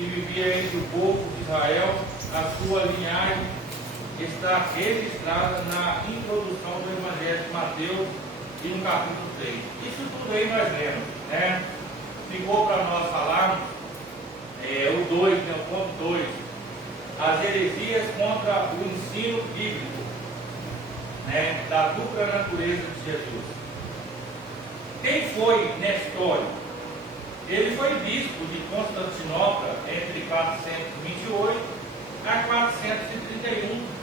que vivia entre o povo de Israel, a sua linhagem está registrada na introdução do Evangelho de Mateus e no capítulo 3. Isso tudo aí nós vemos, né? Ficou para nós falarmos o 2, né, o ponto 2, as heresias contra o ensino bíblico, né, da dupla natureza de Jesus. Quem foi Nestório? Ele foi bispo de Constantinopla entre 428 a 431.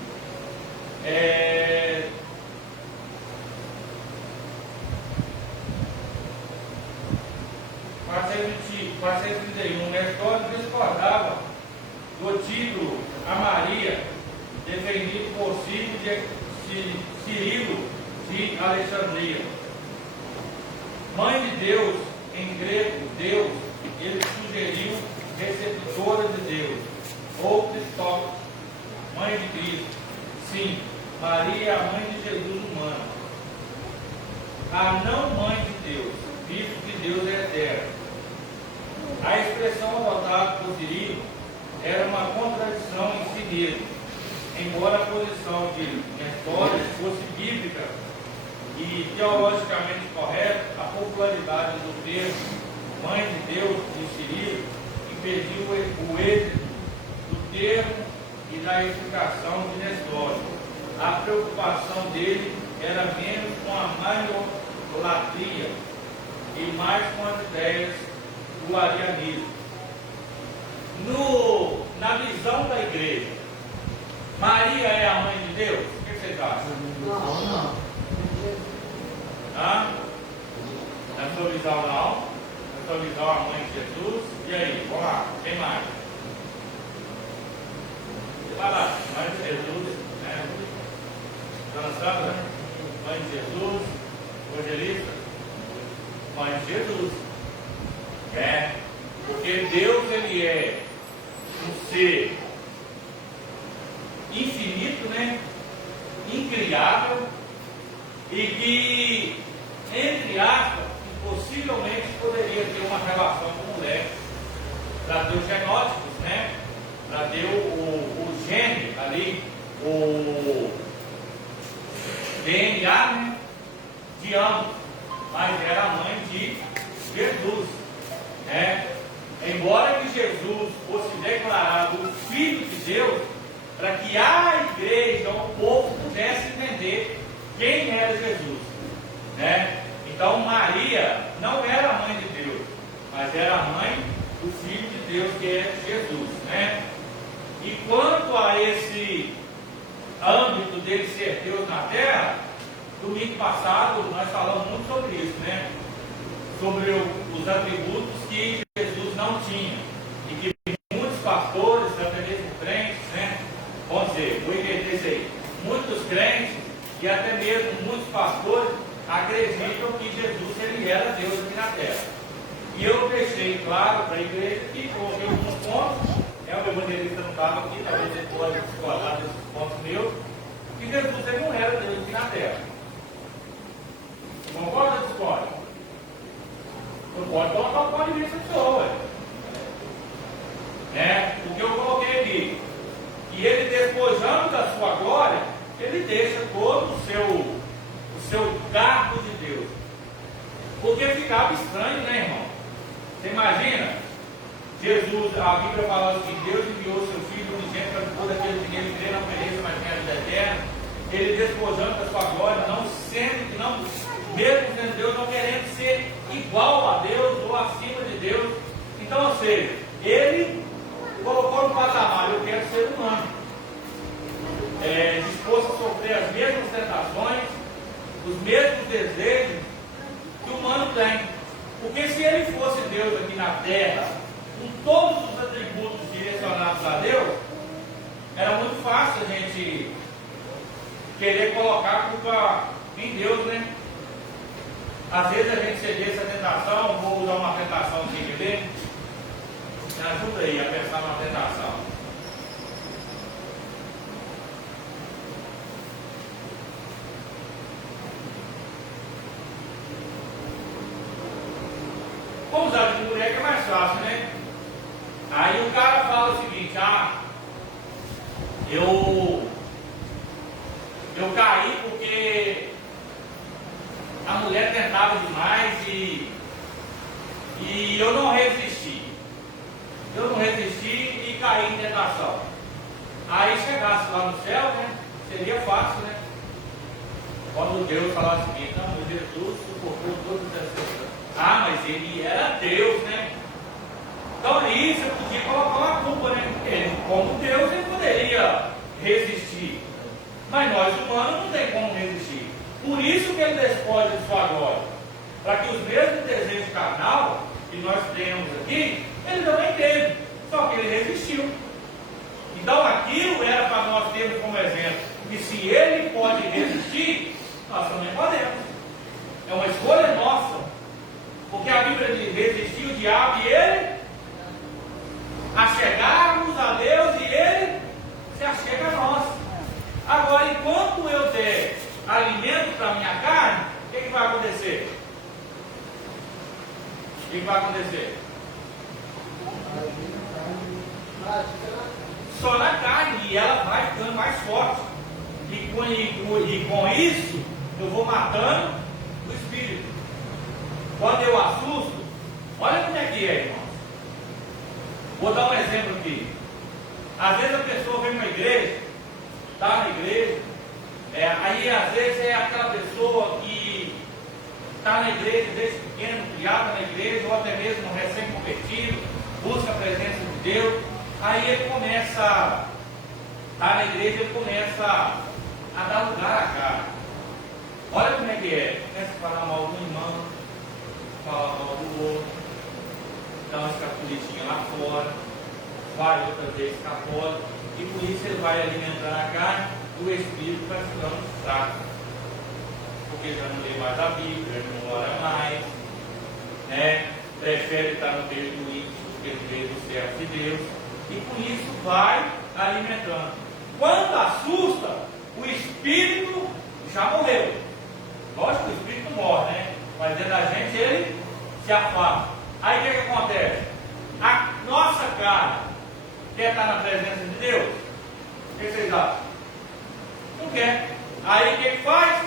431. Nestório discordava do título a Maria, defendido por Cirilo de Alexandria. Mãe de Deus, em grego, Deus, ele sugeriu receptora de Deus, ou Cristóforo, mãe de Cristo. Sim, Maria é a mãe de Jesus humano. A não mãe de Deus, visto que Deus é eterno. A expressão adotada por Cirilo era uma contradição em si mesmo, embora a posição de Nestório fosse bíblica e teologicamente correta. A popularidade do termo mãe de Deus de Cirilo impediu o êxito do termo e da explicação de Nestório. A preocupação dele era menos com a maiolatria e mais com as ideias do arianismo. Na visão da igreja, Maria é a mãe de Deus? O que vocês acham? Não. Na sua visão, não. Na sua visão, a mãe de Jesus. E aí, vamos lá, quem mais? Vai lá, mãe de Jesus, né? Dona Sandra, mãe de Jesus, evangelista, mãe de Jesus. Porque Deus, ele é um ser infinito, né? Incriável, e que, entre aspas, possivelmente poderia ter uma relação com mulher, para ter os genótipos, né? Para ter o gene ali, o DNA, né? De ambos, mas era a mãe de Jesus, né? Embora que Jesus fosse declarado o Filho de Deus, para que a igreja, o povo, pudesse entender quem era Jesus, né? Então Maria não era a mãe de Deus, mas era a mãe do Filho de Deus, que é Jesus, né? E quanto a esse âmbito dele ser Deus na terra, domingo passado nós falamos muito sobre isso, né? Sobre os atributos que Jesus não tinha, e que muitos pastores, até mesmo crentes, né? Vamos dizer, vou entender isso aí. Muitos crentes e até mesmo muitos pastores acreditam que Jesus, ele era Deus aqui na terra. E eu deixei claro para a igreja que coloquei alguns pontos, o evangelista não estava aqui, talvez ele pode discordar desses pontos meus, que Jesus, ele não era Deus aqui na terra. Concorda ou discorda? Não pode colocar o ponto de vista do senhor, né? Porque eu coloquei aqui, que ele, despojando da sua glória, ele deixa todo o seu cargo de Deus. Porque ficava estranho, né, irmão? Você imagina? Jesus, a Bíblia fala que Deus enviou seu Filho unigênito para que todo aquele que nele crê não pereça, mas tenha a vida eterna. Ele despojando da sua glória, mesmo sendo Deus, não querendo ser igual a Deus ou acima de Deus. Então, ou seja, ele colocou no patamar: eu quero ser humano, disposto a sofrer as mesmas tentações, os mesmos desejos que o humano tem. Porque se ele fosse Deus aqui na terra, com todos os atributos direcionados a Deus, era muito fácil a gente querer colocar a culpa em Deus, né? Às vezes a gente cede essa tentação. Vou usar uma tentação aqui, quer ver? Me ajuda aí a pensar numa tentação. Vamos usar de mulher, que é mais fácil, né? Aí o cara fala o seguinte: eu caí porque a mulher tentava demais e eu não resisti. Eu não resisti e caí em tentação. Aí chegasse lá no céu, né? Seria fácil, né? Quando Deus falava o seguinte: não, Jesus suportou todas essas coisas. Mas ele era Deus, né? Então aí você podia colocar uma culpa, né? Ele, como Deus, ele poderia resistir. Mas nós humanos não tem como resistir. Por isso que ele despoja de sua glória. Para que os mesmos desejos carnal que nós temos aqui, ele também teve. Só que ele resistiu. Então aquilo era para nós termos como exemplo. E se ele pode resistir, nós também podemos. É uma escolha nossa. Porque a Bíblia diz: resistir o diabo e ele a chegarmos a Deus e ele se achega a nós. Agora, enquanto eu der alimento para a minha carne, o que vai acontecer? O que vai acontecer? Só na carne, e ela vai ficando mais forte. E com isso, eu vou matando o espírito. Quando eu assusto, olha como é que é, irmãos. Vou dar um exemplo aqui. Às vezes a pessoa vem numa igreja, está na igreja, aí às vezes é aquela pessoa que está na igreja desde pequeno, criada na igreja, ou até mesmo recém-convertido, busca a presença de Deus. Aí ele começa, está na igreja, ele começa a dar lugar à cara. Olha como é que é. Começa a falar mal do irmão, falar mal do outro, dá uma escapulitinha lá fora, vai outra vez escapole, e por isso ele vai alimentando a carne e o espírito vai ficando fraco. Porque já não lê mais a Bíblia, já não ora mais, né? Prefere estar no meio do ímpio do que no meio dos servos de Deus, e por isso vai alimentando. Quando assusta, o espírito já morreu. Lógico que o espírito morre, né? Mas dentro da gente ele se afasta. Aí o que acontece? A nossa carne quer estar na presença de Deus? O que vocês acham? Não quer. Aí o que faz?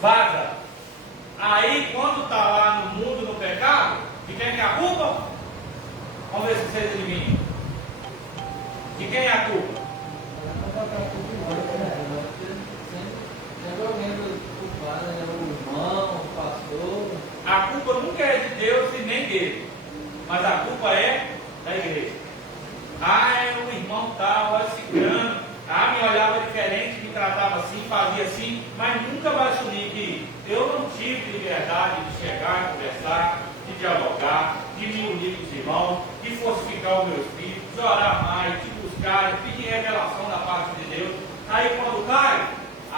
Vaza. Aí quando está lá no mundo, no pecado, de quem é a culpa? Vamos ver se vocês adivinham. De quem é a culpa? A culpa nunca é de Deus e nem dele, mas a culpa é da igreja. O irmão tal, olha esse grano, me olhava diferente, me tratava assim, fazia assim, mas nunca vai assumir que eu não tive liberdade de chegar, conversar, de dialogar, de me unir com os irmãos, de fortificar o meu espírito, de orar mais, de buscar, de pedir revelação da parte de Deus. Aí quando cai,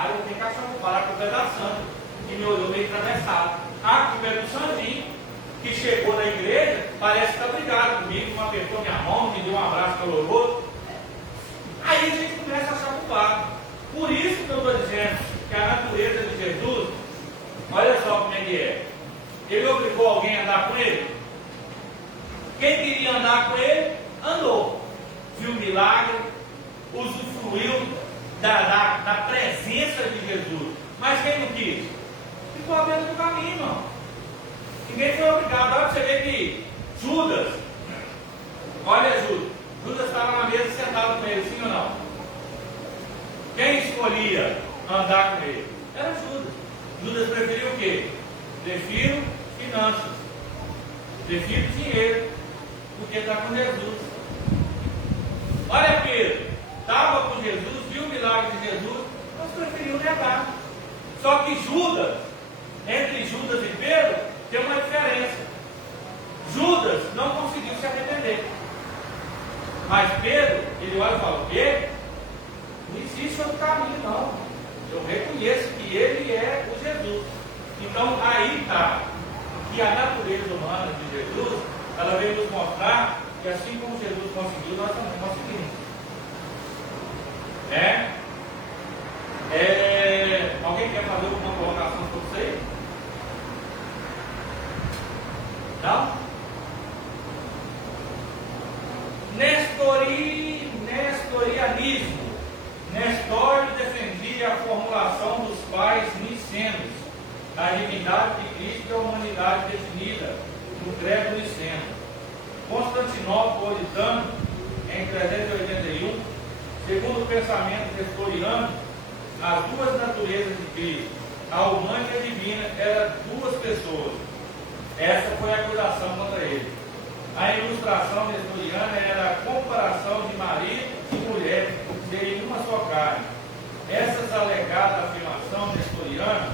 eu tenho que achar que parar com o pedaço santo, que me olhou meio atravessado. A culpa é do Sandrinho, que chegou na igreja, parece que está brigado comigo, uma apertou minha mão, me deu um abraço caloroso. Aí a gente começa a achar culpado. Por isso que eu estou dizendo que a natureza de Jesus, olha só como é que é. Ele obrigou alguém a andar com ele? Quem queria andar com ele, andou. Viu o milagre, usufruiu da presença de Jesus. Mas quem não quis? Ficou à beira do caminho, irmão. Ninguém foi obrigado. Olha para você ver que Judas, olha Judas estava na mesa sentado com ele, sim ou não? Quem escolhia andar com ele? Era Judas. Judas preferiu o quê? Prefiro finanças, prefiro dinheiro, do que estar com Jesus. Olha Pedro, estava com Jesus, viu o milagre de Jesus, mas preferiu negar. Só que Judas, entre Judas e Pedro, tem uma diferença. Judas não conseguiu se arrepender. Mas Pedro, ele olha e fala: o quê? Não existe outro caminho, não. Eu reconheço que ele é o Jesus. Então aí está que a natureza humana de Jesus, ela veio nos mostrar que assim como Jesus conseguiu, nós também conseguimos. Alguém quer fazer alguma colocação para você? Não? nestorianismo. Nestório defendia a formulação dos pais nicenos, a divindade de Cristo e a humanidade definida no credo niceno. Constantinopolitano, em 381, segundo o pensamento nestoriano, as duas naturezas de Cristo, a humana e a divina, eram duas pessoas. Essa foi a acusação contra ele. A ilustração nestoriana era a comparação de marido e mulher serem uma só carne. Essa alegada afirmação nestoriana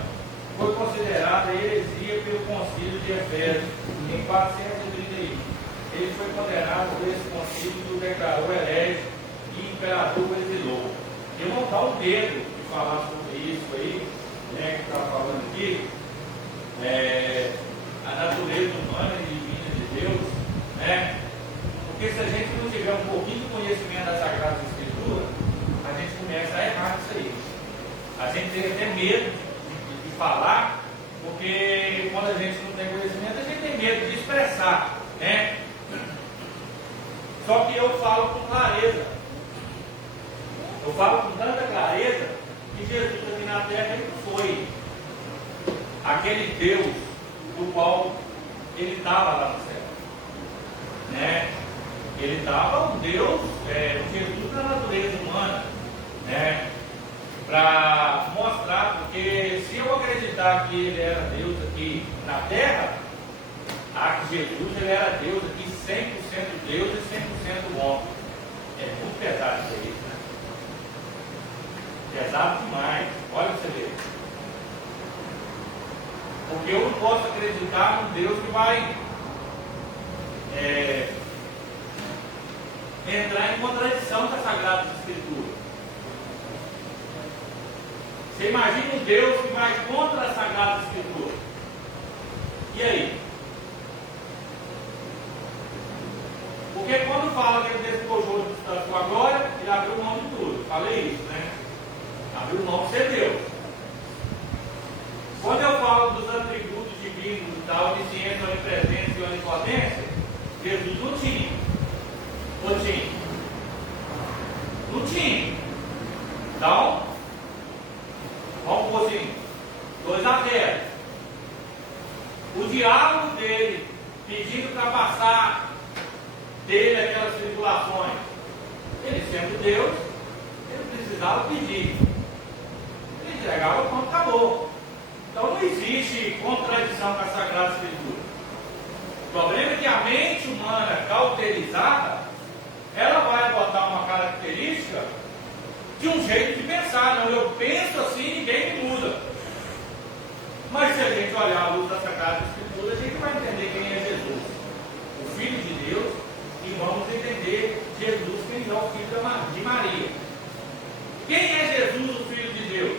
foi considerada heresia pelo Concílio de Efésios em 431. Ele foi condenado por esse concílio que o declarou herege e o imperador o exilou. Eu vou dar o dedo de falar sobre isso aí, né, que está falando aqui, a natureza humana e divina de Deus, né? Porque se a gente não tiver um pouquinho de conhecimento das Sagradas Escrituras, a gente começa a errar isso aí. A gente tem até medo de falar, porque quando a gente não tem conhecimento, a gente tem medo de expressar, né? Só que eu falo com clareza. Eu falo com tanta clareza que Jesus aqui na terra ele não foi aquele Deus do qual ele estava lá no céu, né? Ele estava um Deus, Jesus na natureza humana, né? Para mostrar, porque se eu acreditar que ele era Deus aqui na terra, que Jesus ele era Deus aqui, 100% Deus e 100% homem. É muito pesado isso aí, né? Pesado demais. Olha pra você ver. Porque eu não posso acreditar num Deus que vai entrar em contradição com as Sagradas Escrituras. Você imagina um Deus que vai contra as Sagradas Escrituras. E aí? Porque quando fala que ele despojou da sua glória, ele abriu mão de tudo. Falei isso, né? Abriu mão de ser Deus. Quando eu falo dos atributos divinos, da onisciência, onipresença e onipotência, Jesus não tinha. Ou tinha? Não tinha. Então, vamos por assim, 2-0. O diálogo dele, pedindo para passar dele aquelas tribulações, ele sendo Deus, ele precisava pedir. Ele entregava o ponto, acabou. Então não existe contradição com a Sagrada Escritura. O problema é que a mente humana cauterizada, ela vai botar uma característica de um jeito de pensar. Não, eu penso assim, ninguém me muda. Mas se a gente olhar a luz da Sagrada Escritura, a gente vai entender quem é Jesus, o Filho de Deus, e vamos entender Jesus, quem é o Filho de Maria. Quem é Jesus, o Filho de Deus?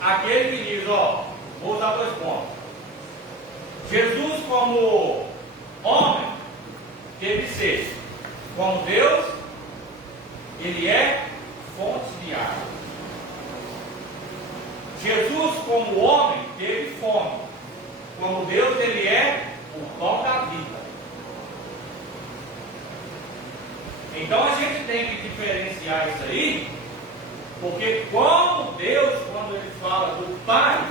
Aquele que diz, vou usar 2 pontos. Jesus como homem teve sede. Como Deus, ele é fonte de água. Jesus como homem teve fome. Como Deus, ele é o pão da vida. Então a gente tem que diferenciar isso aí, porque como Deus, quando ele fala do Pai,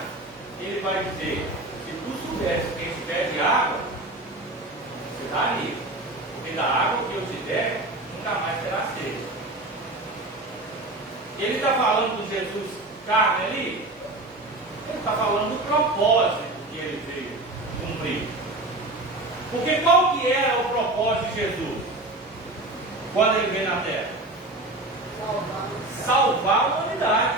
ele vai dizer, se tu soubesse quem te pede água, você daria. Porque da água que eu te der, nunca mais terá sede. Ele está falando do Jesus carne ali, ele está falando do propósito que ele veio cumprir. Porque qual que era o propósito de Jesus quando ele veio na terra? Salvar a humanidade.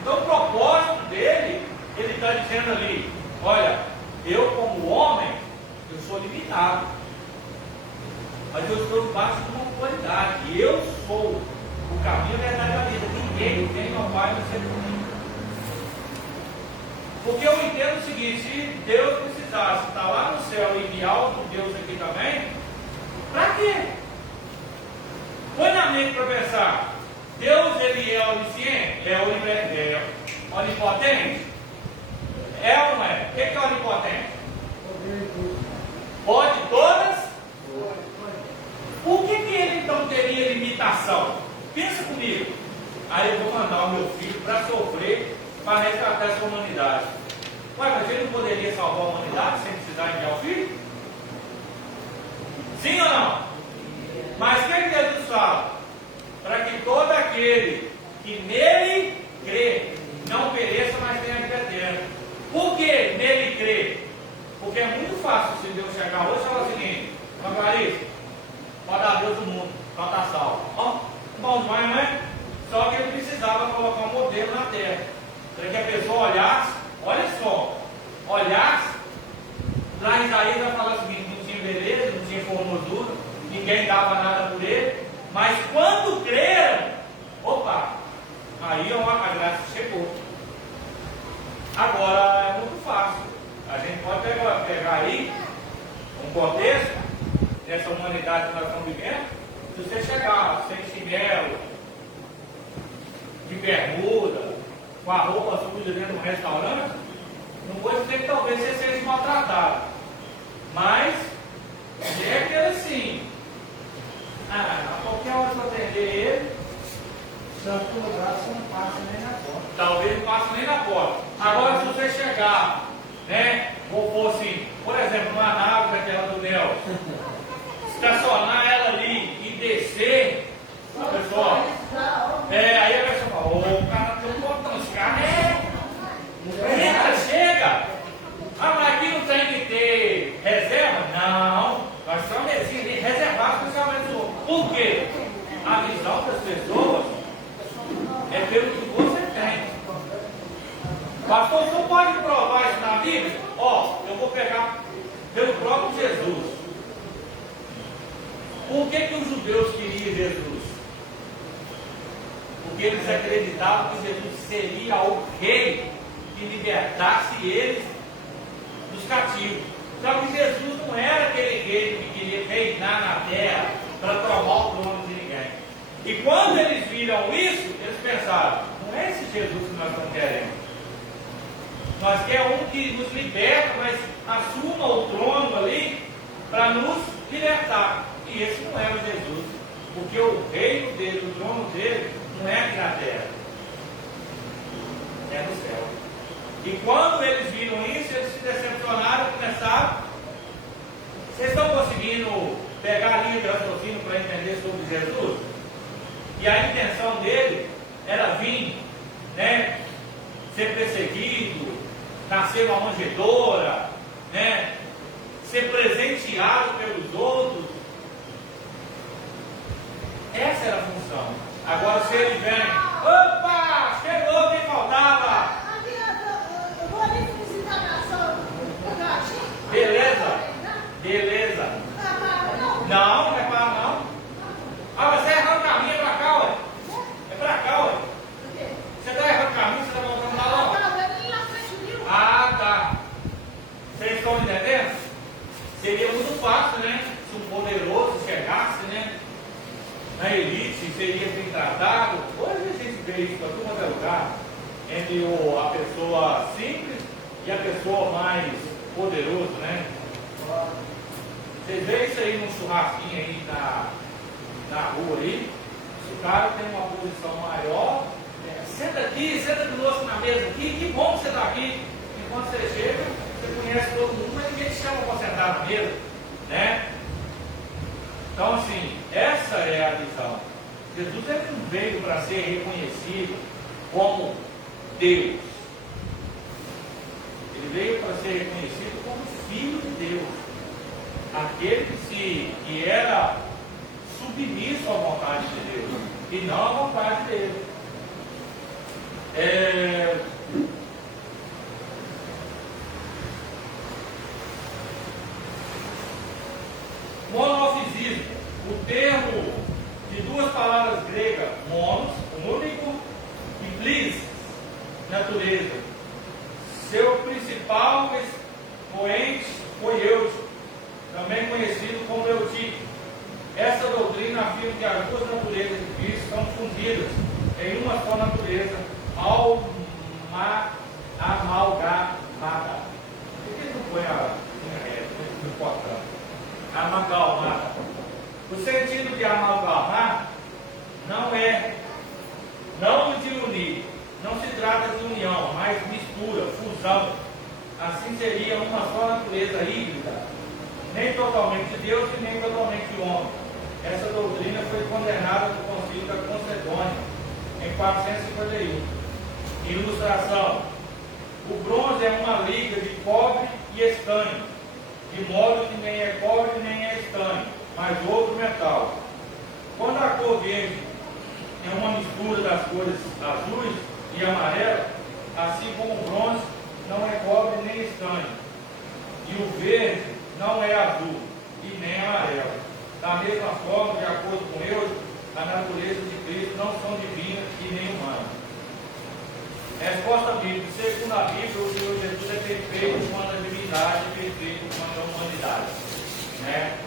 Então o propósito dele, ele está dizendo ali, olha, eu como homem, eu sou limitado, mas eu estou debaixo de uma autoridade. Eu sou o caminho, a verdade e a vida. Ninguém tem ao Pai no ser comigo. Porque eu entendo o seguinte, se Deus precisasse estar lá no céu e enviar outro Deus aqui também, para quê? Põe na mente para pensar. Deus, ele é onisciente? É onipotente? É ou não é? O que é onipotente? Pode todas? Por que ele então teria limitação. Pensa comigo. Aí eu vou mandar o meu filho para sofrer, para resgatar essa humanidade. Ué, mas ele não poderia salvar a humanidade sem precisar enviar o filho? Sim ou não? Mas o que Jesus fala? Para que todo aquele que nele crê não pereça, mas tenha vida eterna. Por que nele crê? Porque é muito fácil se Deus chegar hoje e falar o seguinte: Margarida, pode dar Deus do mundo, para estar salvo. Ó, bom demais, não é? Só que ele precisava colocar um modelo na terra, para que a pessoa olhasse, olha só, olhasse, lá em Isaías vai falar o seguinte: não tinha beleza, não tinha formosura, ninguém dava nada por ele, mas quando creram, opa, aí a graça chegou. Agora é muito fácil. A gente pode pegar aí um contexto dessa humanidade que nós estamos vivendo. Se você chegar sem chinelo, de bermuda, com a roupa suja dentro de um restaurante, não vou dizer que talvez você seja maltratado, mas é que assim, a qualquer hora que eu atender ele, Santo lugar, você não passa nem na porta. talvez não passe nem na porta. Agora, se você chegar, né, ou fosse, por exemplo, uma nave daquela do Nel, estacionar ela ali e descer, a pessoa, aí a pessoa fala: ô, o cara tem um botão, esse cara entra, chega. Ah, mas aqui não tem que ter reserva? Não, nós estamos assim, reservados especialmente o outro. Por quê? A visão das pessoas é pelo que você tem. Pastor, você pode provar isso na Bíblia? Ó, eu vou pegar pelo próprio Jesus. Por que os judeus queriam Jesus? Porque eles acreditavam que Jesus seria o rei que libertasse eles dos cativos. Só que Jesus não era aquele rei que queria reinar na terra para tomar o trono de ninguém. E quando eles viram isso, eles pensaram: não é esse Jesus que nós estamos querendo. Nós queremos um que nos liberta, mas assuma o trono ali para nos libertar. E esse não é o Jesus, porque o reino dele, o trono dele, não é aqui na terra, é no céu. E quando eles viram isso, eles se decepcionaram e começaram. Vocês estão conseguindo pegar a linha de raciocínio para entender sobre Jesus? E a intenção dele era vir, né, ser perseguido, nascer uma manjedoura, né, ser presenteado pelos outros. Essa era a função. Agora, se ele vem, opa, chegou quem faltava. Eu vou ali visitar a nação. Beleza, beleza. Não, não é para não. Ah, mas você errou o caminho, é para cá, ué. É para cá, ué. Você está errando o caminho, você está voltando lá, ó. Ah, tá. Vocês estão entendendo? Seria muito fácil, né? Se um poderoso chegasse, né, na elite, seria bem tratado. Hoje a gente vê isso para todo quanto é lugar, entre a pessoa simples e a pessoa mais poderosa, né? Vocês veem isso aí num churrasquinho aí na rua aí. Se o cara tem uma posição maior, senta conosco na mesa aqui, que bom que você está aqui. Enquanto você chega, você conhece todo mundo, mas ninguém te chama para sentar na mesa, né? Então, assim, essa é a visão. Jesus ele não veio para ser reconhecido como Deus. Ele veio para ser reconhecido como Filho de Deus. Aquele que era submisso à vontade de Deus e não à vontade dele. Monofisismo, o termo de duas palavras gregas, monos, único, e plis, natureza. Seu principal expoente foi Eutico, também conhecido como Eutico. Essa doutrina afirma que as duas naturezas de Cristo são fundidas em uma só natureza, amalgamada. Por que ele não põe a reta? Não importa. Amalgamada. O sentido de amalgamar seria uma só natureza híbrida, nem totalmente Deus e nem totalmente homem. Essa doutrina foi condenada no Concílio da Concedônia, em 451. Ilustração: o bronze é uma liga de cobre e estanho, de modo que nem é cobre nem é estanho, mas outro metal. Quando a cor verde é uma mistura das cores azuis e amarela, assim como o bronze não é cobre nem estanho, e o verde não é azul e nem amarelo. Da mesma forma, de acordo com eu, a natureza de Cristo não são divinas e nem humanas. Resposta bíblica: segundo a Bíblia, o Senhor Jesus é perfeito quanto à divindade e perfeito quanto à humanidade. Né?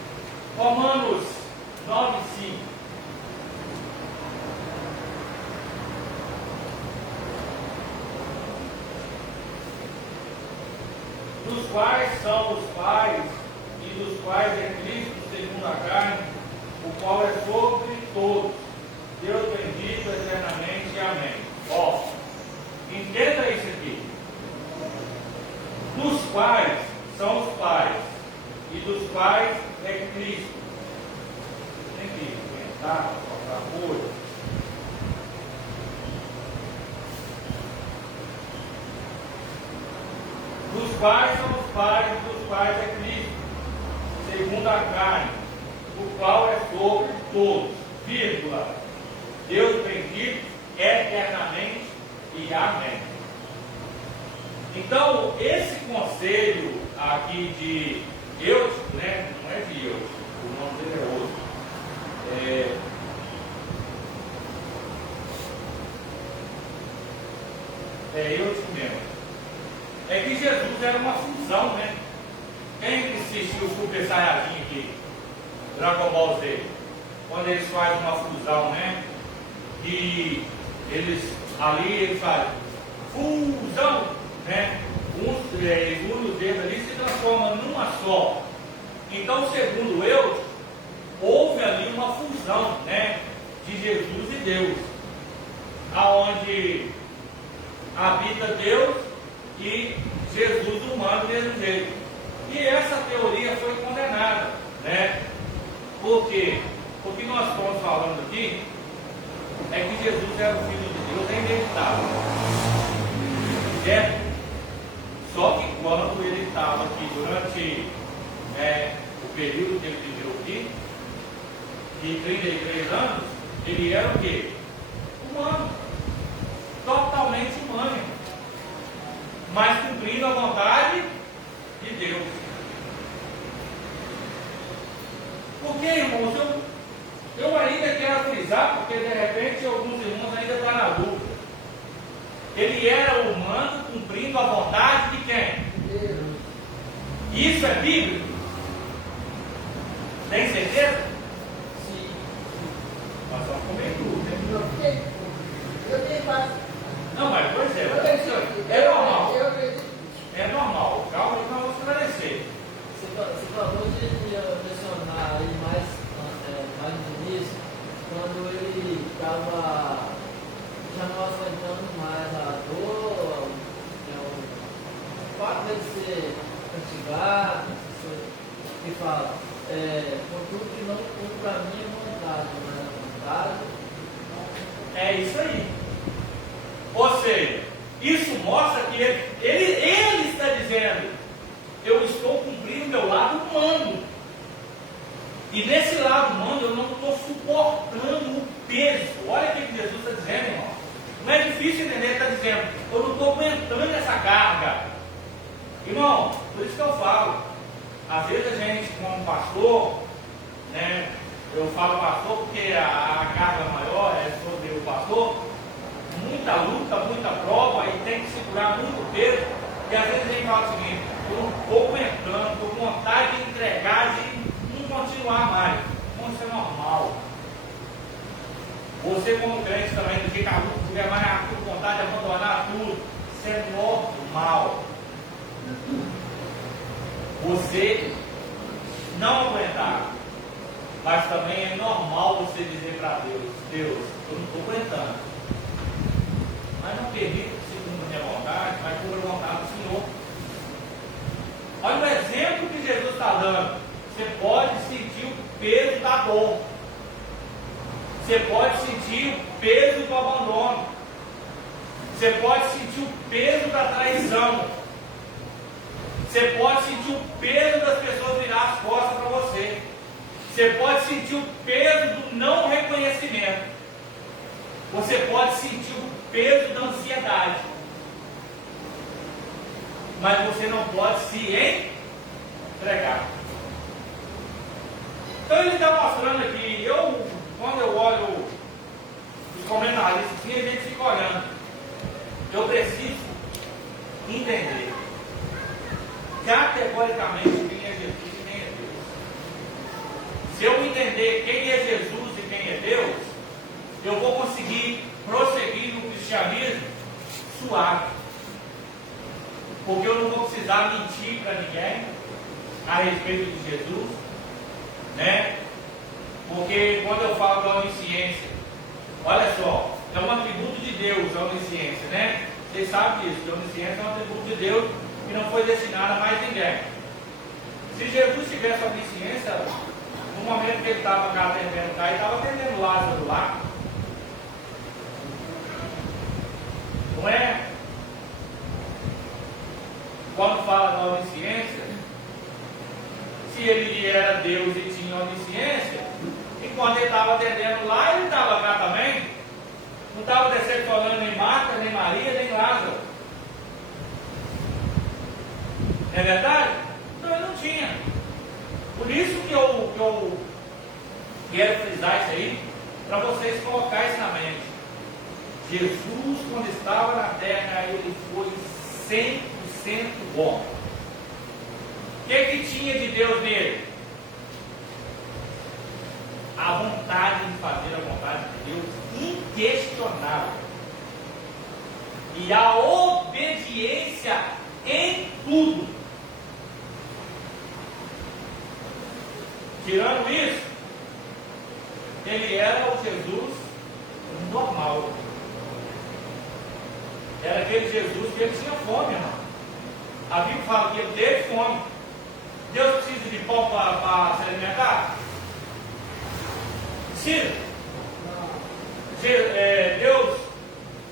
Romanos 9:5. Dos quais são os pais, e dos quais é Cristo segundo a carne, o qual é sobre todos. Deus bendito eternamente. Amém. Ó, entenda isso aqui. Dos quais são os pais, e dos quais é Cristo. Tem que inventar, colocar coisa. Dos quais são os pais, e dos quais é Cristo, segundo a carne, o qual é sobre todos, vírgula, Deus bendito eternamente e amém. Então, esse conselho aqui de Eutico, né, não é de Eutico, o nome dele é outro. É Eutico mesmo. É que Jesus era uma fusão, né? Quem assistiu o Super Saiyajin aqui, Dragon Ball Z, quando eles fazem uma fusão, né? E eles fazem fusão, né? Eles unem os dedos ali e se transformam numa só. Então, segundo eu, houve ali uma fusão, né? De Jesus e Deus, aonde habita Deus e Jesus humano do mesmo jeito. E essa teoria foi condenada, né? Por quê? O que nós estamos falando aqui é que Jesus era o Filho de Deus, é inevitável, certo? Só que quando ele estava aqui durante o período que ele viveu aqui, de 33 anos, ele era o quê? Humano, totalmente humano, mas cumprindo a vontade de Deus. Porque, irmãos, eu ainda quero frisar, porque de repente alguns irmãos ainda estão na dúvida. Ele era humano cumprindo a vontade de quem? Deus. Isso é bíblico? Tem certeza? Sim. Nós vamos comer tudo. Eu tenho quase. Não, mas pois é normal. É normal. Calma que nós vamos esclarecer. Você falou de mencionar ele mais no início, quando ele estava já não aguentando mais a dor, o fato dele ser castigado, que fala, contudo que não cumpra a minha vontade, mas a vontade. É isso aí. Ou seja, isso mostra que ele está dizendo: eu estou cumprindo meu lado humano. E nesse lado humano eu não estou suportando o peso. Olha o que Jesus está dizendo, irmão. Não é difícil entender, ele está dizendo: eu não estou aguentando essa carga. Irmão, por isso que eu falo. Às vezes a gente, como pastor, né, eu falo pastor porque a carga maior é sobre o pastor. Muita luta, muita prova, e tem que segurar muito peso. E às vezes a gente fala o seguinte: eu não estou aguentando, estou com vontade de entregar, de não continuar mais. Então isso é normal. Você, como crente também, do que a luta tiver mais rápido, com vontade de abandonar tudo, isso é normal. Você não aguentar, mas também é normal você dizer para Deus: Deus, eu não estou aguentando. Mas não permito que se cumpra a minha vontade, mas cumpra a vontade do Senhor. Olha o exemplo que Jesus está dando. Você pode sentir o peso da dor. Você pode sentir o peso do abandono. Você pode sentir o peso da traição. Você pode sentir o peso das pessoas virar as costas para você. Você pode sentir o peso do não reconhecimento. Você pode sentir o peso da ansiedade. Mas você não pode se entregar. Então ele está mostrando aqui, quando eu olho os comentaristas, assim, a gente fica olhando. Eu preciso entender categoricamente quem é Jesus e quem é Deus. Se eu entender quem é Jesus e quem é Deus, eu vou conseguir prosseguir no cristianismo suave. Porque eu não vou precisar mentir para ninguém a respeito de Jesus, né? Porque quando eu falo da onisciência, olha só, é um atributo de Deus a onisciência, né? Vocês sabem disso, que a onisciência é um atributo de Deus que não foi destinado a mais ninguém. Se Jesus tivesse onisciência, no momento que ele estava cá atendendo cá, ele estava atendendo Lázaro lá. Não é? Quando fala da onisciência, se ele era Deus e tinha onisciência, e quando ele estava atendendo lá, ele estava cá também. Não estava decepcionando nem Marta, nem Maria, nem Lázaro. Não é verdade? Então ele não tinha. Por isso que eu quero frisar isso aí, para vocês colocar isso na mente. Jesus, quando estava na terra, ele foi 100% bom. O que tinha de Deus nele? A vontade de fazer a vontade de Deus inquestionável. E a obediência em tudo. Tirando isso, ele era o Jesus normal. Era aquele Jesus que ele tinha fome, irmão. A Bíblia fala que ele teve fome. Deus precisa de pão para se alimentar? Precisa? Deus,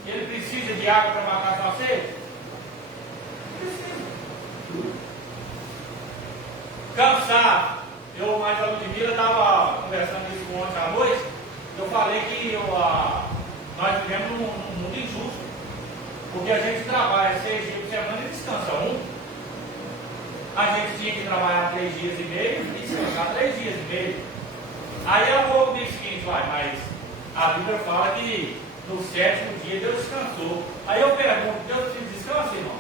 ele precisa de água para matar a sua sede? Precisa. Cansado. Eu mais a Ludmilla estava conversando isso ontem à noite. Eu falei que nós vivemos num mundo injusto. Porque a gente trabalha 6 dias por semana e descansa 1. A gente tinha que trabalhar 3 dias e meio e descansar 3 dias e meio. Aí o povo diz o seguinte, mas a Bíblia fala que no 7º dia Deus descansou. Aí eu pergunto, Deus te descansa, irmão?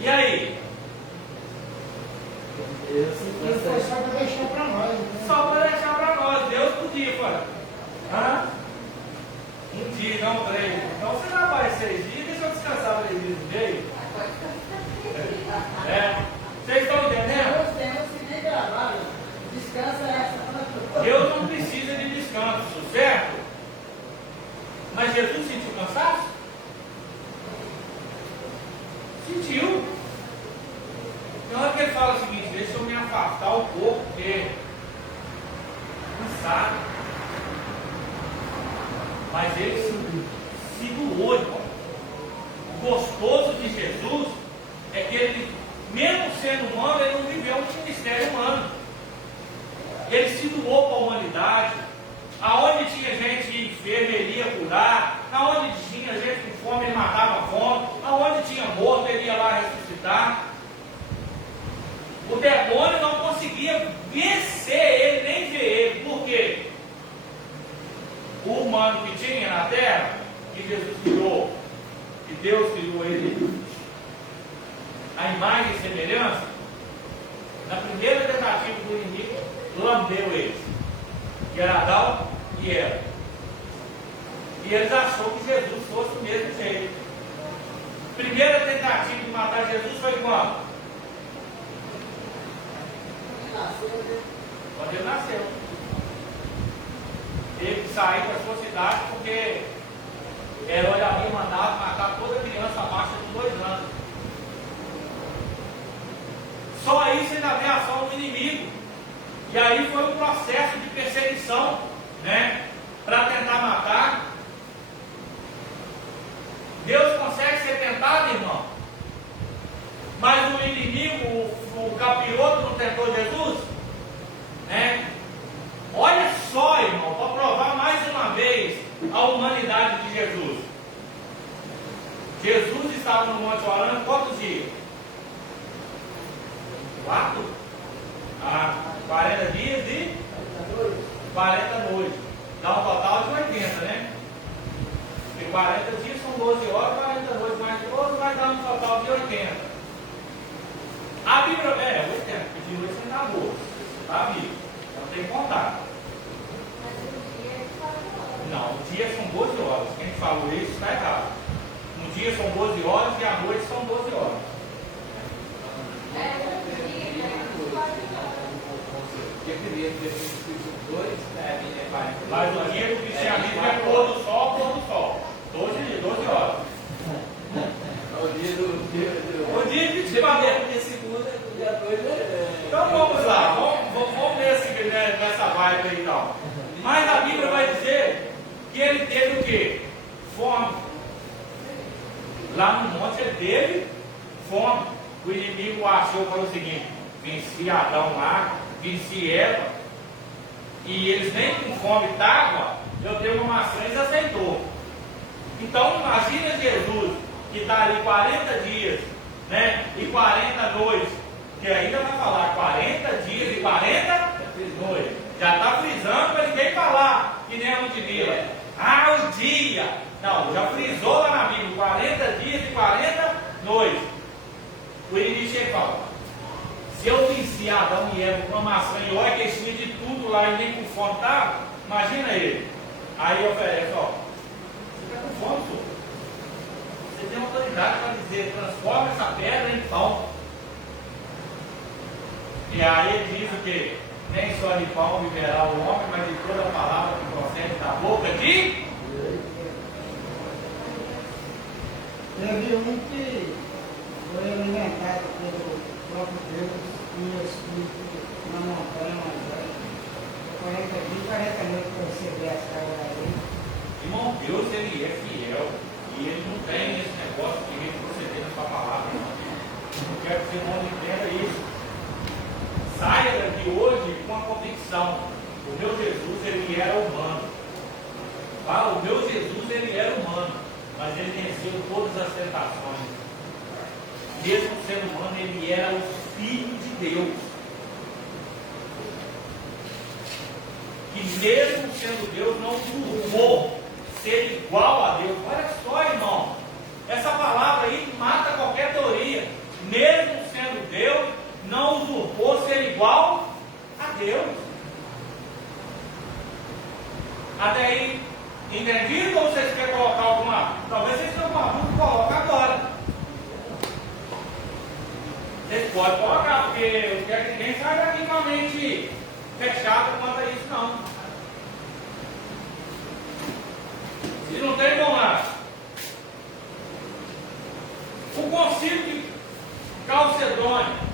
E aí? Ele foi só para deixar para nós. Né? Só para deixar para nós. Deus podia, falar. Um dia, não 3. Então você trabalha 6 dias, deixa eu descansar 3 dias e meio. Vocês estão entendendo? Deus se nem trabalho. Descansa essa. Deus não precisa de descanso, certo? Mas Jesus sentiu cansaço? Sentiu. Então é que ele fala o seguinte, deixa eu me afastar um pouco, porque cansado. Mas ele se doou, irmão. O gostoso de Jesus é que ele, mesmo sendo humano, ele não viveu um ministério humano. Ele se doou para a humanidade. Aonde tinha gente enferma, ele ia curar. Aonde tinha gente com fome, ele matava a fome. Aonde tinha morto, ele ia lá ressuscitar. O demônio não conseguia vencer ele, nem ver ele. Por quê? O humano que tinha na terra, que Jesus criou, que Deus criou ele, a imagem e semelhança, na primeira tentativa do inimigo, lambeu eles, que era Adão e Eva. E eles acharam que Jesus fosse do mesmo jeito. Primeira tentativa de matar Jesus foi quando? Quando ele nasceu. Teve que sair da sua cidade porque Herodes havia mandado matar toda criança abaixo de 2 anos. Só aí você ainda vê a ação do inimigo. E aí foi um processo de perseguição, né? Para tentar matar. Deus consegue ser tentado, irmão? Mas o inimigo, o capiroto, não tentou Jesus? Né? Olha só, irmão, para provar mais uma vez a humanidade de Jesus. Jesus estava no Monte orando quantos dias? 4? 40 dias e 40 noites. Dá um total de 80, né? Porque 40 dias são 12 horas, 40 noites mais 12 vai dar um total de 80. A Bíblia 80, porque de noite você não está morto. Está vivo. Então tem que contar. Não, o dia são 12 horas. Quem falou isso está errado. Um dia são 12 horas e a noite são 12 horas. Mas o dia do cristianismo é pôr do sol. 12 horas. O dia que te bateu. Então vamos lá, vamos nessa vibe aí então. Mas a Bíblia vai dizer que ele teve o quê? Fome. Lá no monte ele teve fome. O inimigo achou, falou o seguinte: venci Adão lá, venci Eva, e eles nem com fome d'água, eu dei uma maçã e eles aceitou. Então imagina Jesus, que está ali 40 dias, né, e 40 noites, que ainda vai falar 40 dias e 40 noites. Já está frisando para ninguém falar, que nem a Ludmilla. O dia. Não, já frisou lá na Bíblia, 40 dias e 40 noites. O inimigo chega e fala: se eu venci Adão e Eva com uma maçã e olha que eles tinham de tudo lá e nem com fome tá, imagina ele. Aí oferece, você está com fome, senhor? Você tem autoridade para dizer, transforma essa pedra em pão. E aí ele diz o quê? Nem só de pão viverá o homem, mas de toda palavra que procede da boca de... Teve um que foi alimentado pelo próprio Deus e o Espírito na montanha mais velha. 40 dias, 40 noites para receber as cargas aí. Irmão, Deus ele é fiel. E ele não tem esse negócio de retroceder na sua palavra. Eu quero que você não entenda isso. Saia daqui hoje com a convicção: o meu Jesus ele era humano. O meu Jesus ele era humano, mas ele venceu todas as tentações. Mesmo sendo humano, ele era o Filho de Deus. E mesmo sendo Deus, não usurpou ser igual a Deus. Olha só, irmão, essa palavra aí mata qualquer teoria. Mesmo sendo Deus, não usurpou ser igual a Deus. Até aí, entendido? Ou vocês querem colocar alguma? Talvez vocês tenham alguma dúvida, coloca agora. Vocês podem colocar, porque eu quero que ninguém saia daqui com a mente fechada quanto a isso, não. Se não tem, vamos lá. O concílio de Calcedônia.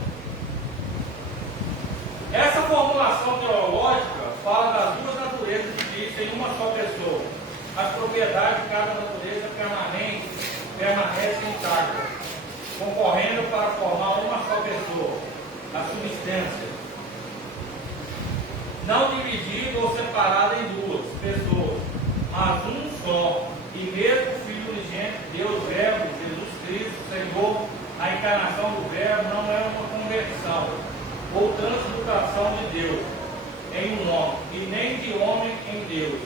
Essa formulação teológica fala das duas naturezas de Cristo em uma só pessoa. As propriedades de cada natureza permanecem intactas, concorrendo para formar uma só pessoa, a substância, não dividida ou separada em duas pessoas, mas um só, e mesmo o Filho unigênito, Deus Verbo, Jesus Cristo, Senhor. A encarnação do Verbo não é uma conversão ou transmutação de Deus em um homem, e nem de homem em Deus.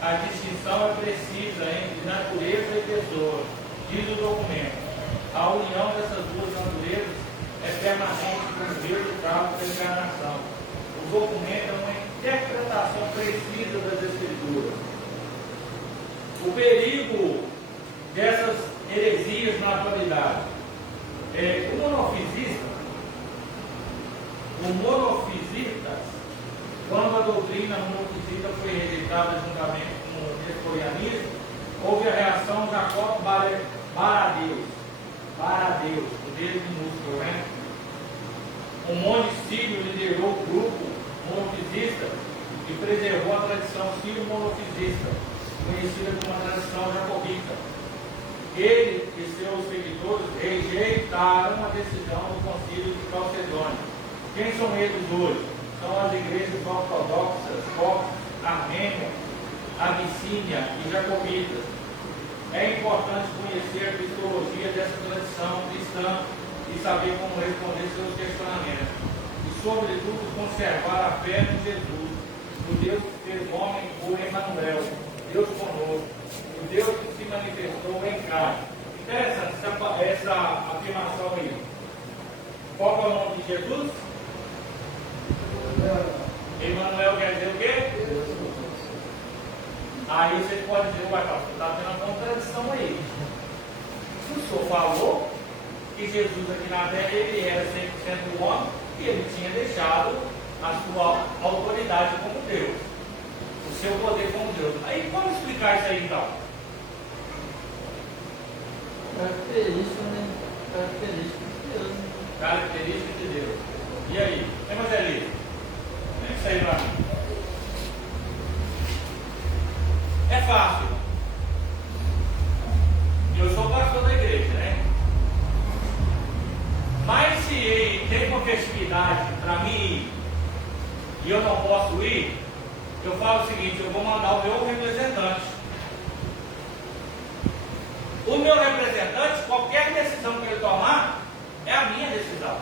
A distinção é precisa entre natureza e pessoa, diz o documento. A união dessas duas naturezas é permanente com o resultado da encarnação. O documento é uma interpretação precisa das Escrituras. O perigo dessas heresias na atualidade é o monofisita, quando a doutrina monofisita foi rejeitada juntamente com o nestorianismo, houve a reação Jacob Baradeus, o dedo minúsculo, né? O monte Sírio liderou o grupo monofisista e preservou a tradição sírio-monofisista, conhecida como a tradição jacobita. Ele e seus seguidores rejeitaram a decisão do concílio de Calcedônia. Quem são eles hoje? São as igrejas ortodoxas, coptas, armênia, abissínia e jacobitas. É importante conhecer a cristologia dessa tradição cristã e saber como responder seus questionamentos. E, sobretudo, conservar a fé em Jesus, o Deus que fez homem, o Emmanuel, Deus conosco, o Deus que se manifestou em carne. Interessante essa afirmação aí. Qual é o nome de Jesus? Emmanuel quer dizer o quê? Aí você pode dizer, ué, você está tendo uma contradição aí. Se o senhor falou que Jesus aqui na terra ele era 100% homem e ele tinha deixado a sua autoridade como Deus, o seu poder como Deus. Aí como explicar isso aí então? Característica, né? Característica de Deus. Característica de Deus. E aí? Evangelista? É isso aí para mim. É fácil. Eu sou pastor da igreja, né? Mas se ele tem uma festividade para mim ir e eu não posso ir, eu falo o seguinte, eu vou mandar o meu representante. O meu representante, qualquer decisão que ele tomar, é a minha decisão.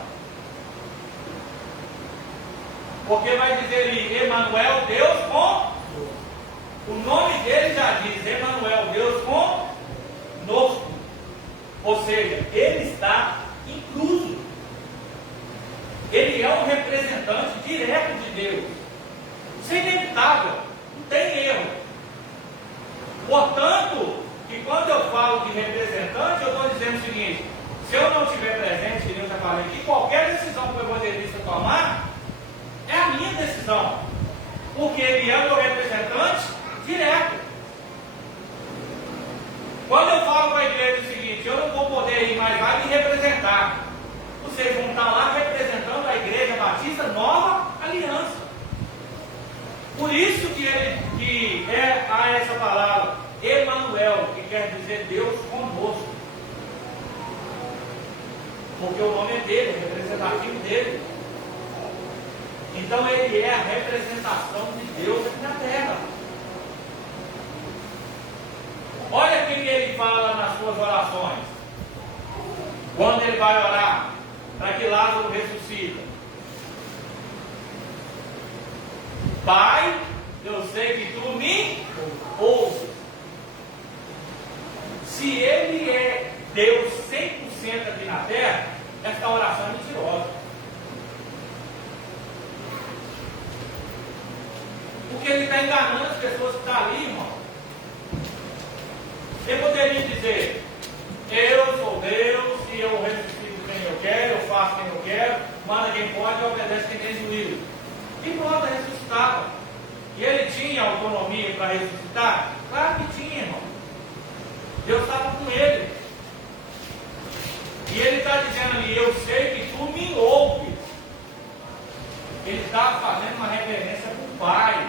Porque vai dizer ali, Emmanuel, Deus com... O nome dele já diz, Emmanuel, Deus conosco. Ou seja, ele está incluso. Ele é um representante direto de Deus. Isso é inevitável, não tem erro. Portanto, que quando eu falo de representante, eu estou dizendo o seguinte: se eu não estiver presente, que Deus está falando, que qualquer decisão que o evangelista tomar, é a minha decisão. Porque ele é o meu representante direto. Quando eu falo para a igreja o seguinte, eu não vou poder ir, mas vai me representar. Vocês vão estar lá representando a Igreja Batista Nova Aliança. Por isso que há essa palavra, Emmanuel, que quer dizer Deus conosco. Porque o nome é dele, é representativo dele. Então ele é a representação de Deus aqui na terra. Olha o que ele fala nas suas orações. Quando ele vai orar para que Lázaro ressuscita. Pai, eu sei que tu me ouves. Se ele é Deus 100% aqui na terra, essa oração é mentirosa. Porque ele está enganando as pessoas que estão ali, irmão. Ele poderia dizer, eu sou Deus e eu ressuscito quem eu quero, eu faço quem eu quero, manda quem pode e obedece quem tem juízo. E pronto, ressuscitava. E ele tinha autonomia para ressuscitar? Claro que tinha, irmão. Deus estava com ele. E ele está dizendo ali, eu sei que tu me ouves. Ele estava fazendo uma referência para o Pai.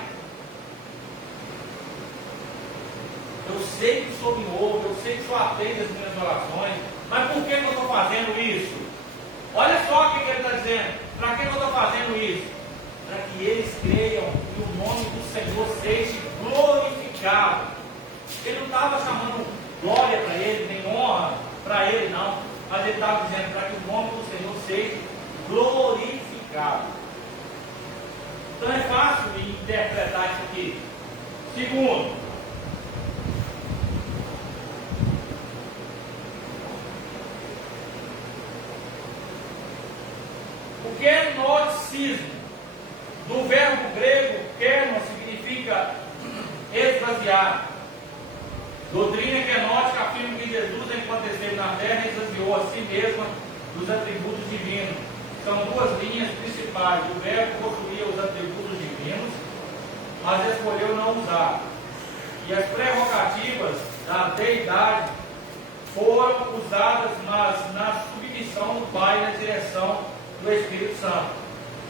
Eu sei que o Senhor me ouve, eu sei que o Senhor atende as minhas orações, mas por que eu estou fazendo isso? Olha só o que ele está dizendo. Para que eu estou fazendo isso? Para que eles creiam que o nome do Senhor seja glorificado. Ele não estava chamando glória para ele, nem honra para ele, não. Mas ele estava dizendo para que o nome do Senhor seja glorificado. Então é fácil de interpretar isso aqui. Segundo, o gnosticismo, do verbo grego geno, significa esvaziar. Doutrina gnóstica afirma que Jesus, enquanto esteve na terra, esvaziou a si mesma dos atributos divinos. São duas linhas principais. O verbo possuía os atributos divinos, mas escolheu não usar. E as prerrogativas da deidade foram usadas, mas na submissão do Pai, na direção do Espírito Santo.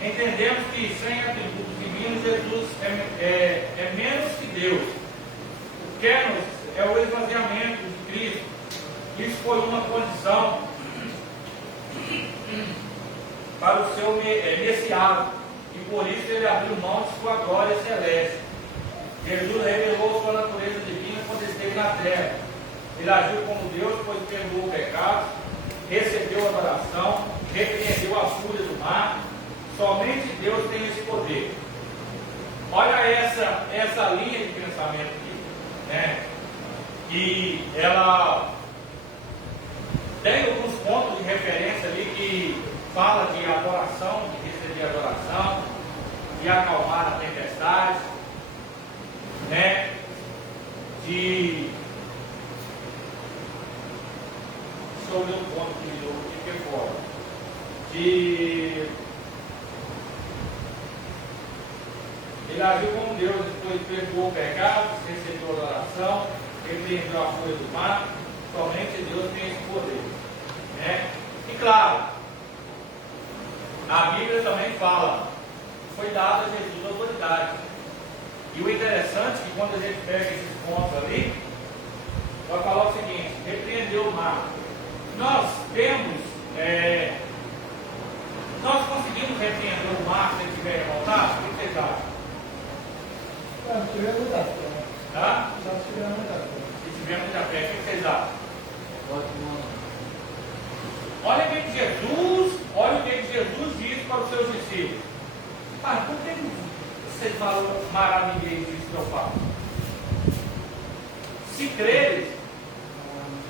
Entendemos que sem atributos divinos, Jesus é menos que Deus. O Kairos é o esvaziamento de Cristo. Isso foi uma condição para o seu messiado, e por isso ele abriu mão de sua glória celeste. Jesus revelou sua natureza divina quando esteve na terra. Ele agiu como Deus, pois perdoou o pecado, recebeu adoração, repreendeu a fúria do mar. Somente Deus tem esse poder. Olha essa linha de pensamento aqui, né? Que ela tem alguns pontos de referência ali que fala de adoração, de receber adoração, de acalmar a tempestade, né? Deixa eu ler um ponto que é fora. Ele agiu como Deus, depois perdoou o pecado, recebeu a adoração, repreendeu a fúria do mar. Somente Deus tem esse poder, né? E claro, a Bíblia também fala, foi dada a Jesus a autoridade. E o interessante é que quando a gente pega esses pontos ali, vai falar o seguinte: repreendeu o mar. Nós conseguimos repreender o mar se ele estiver revoltado? O que vocês acham? Se tiver muita fé. Tá? Só se tiver muita fé. Se tiver muita fé, o que vocês acham? Ótimo. Olha o que Jesus disse para os seus discípulos. Pai, por que vocês falam maravilhoso isso que eu falo? Se creres,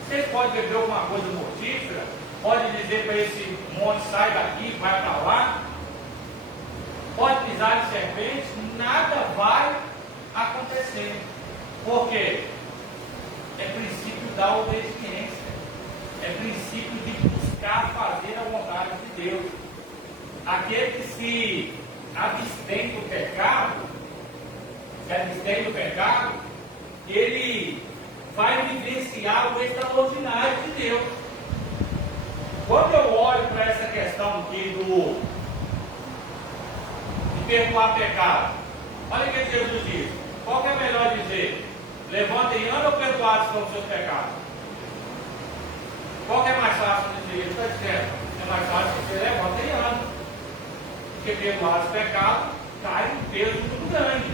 vocês podem beber alguma coisa mortífera, pode dizer para esse monte, sai daqui, vai para lá, pode pisar de serpente, nada vai acontecer. Por quê? É princípio da obediência, é princípio de buscar fazer a vontade de Deus. Aquele que se abstém do pecado, ele vai vivenciar o extraordinário de Deus. Quando eu olho para essa questão aqui de perdoar pecado, olha o que Jesus diz. Qual que é melhor dizer? Levanta e anda ou perdoados são os seus pecados? Qual que é mais fácil de dizer? Ele está dizendo, é mais fácil que você levanta e anda. Porque perdoar os pecados cai um peso muito grande.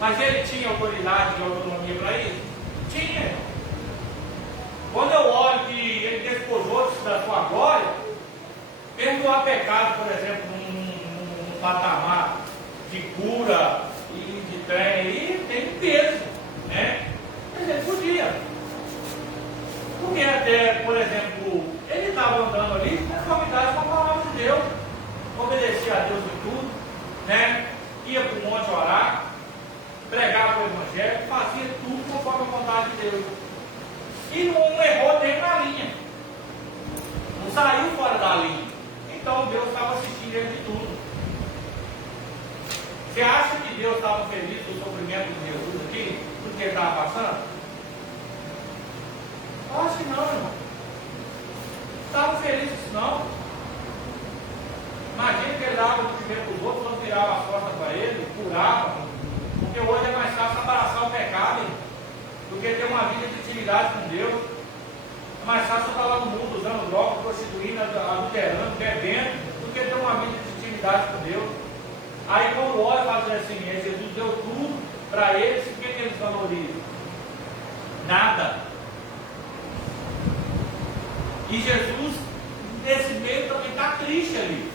Mas ele tinha autoridade e autonomia para isso? Tinha. Quando eu olho que ele despojou da sua glória, perdoar pecado, por exemplo, num patamar de cura e de trem aí, tem peso, né? Mas ele podia. Porque até, por exemplo, ele estava andando ali em conformidade com a palavra de Deus, obedecia a Deus em tudo, né? Ia para o monte orar, pregava o Evangelho, fazia tudo conforme a vontade de Deus. E não errou nem na linha, não saiu fora da linha. Então Deus estava assistindo ele de tudo. Você acha que Deus estava feliz com o sofrimento de Jesus aqui, do que ele estava passando? Eu acho que não, irmão. Estava feliz com isso não. Imagina que ele dava o primeiro para os outros, não virava as costas para ele, curava. Porque hoje é mais fácil abraçar o pecado, hein, do que ter uma vida de intimidade com Deus. É mais fácil estar lá no mundo usando drogas, prostituindo, adulterando, bebendo, do que ter uma vida de intimidade com Deus. Aí quando olha, fala assim, Jesus deu tudo para eles, o que eles valorizam? Nada. E Jesus, nesse meio, também está triste ali,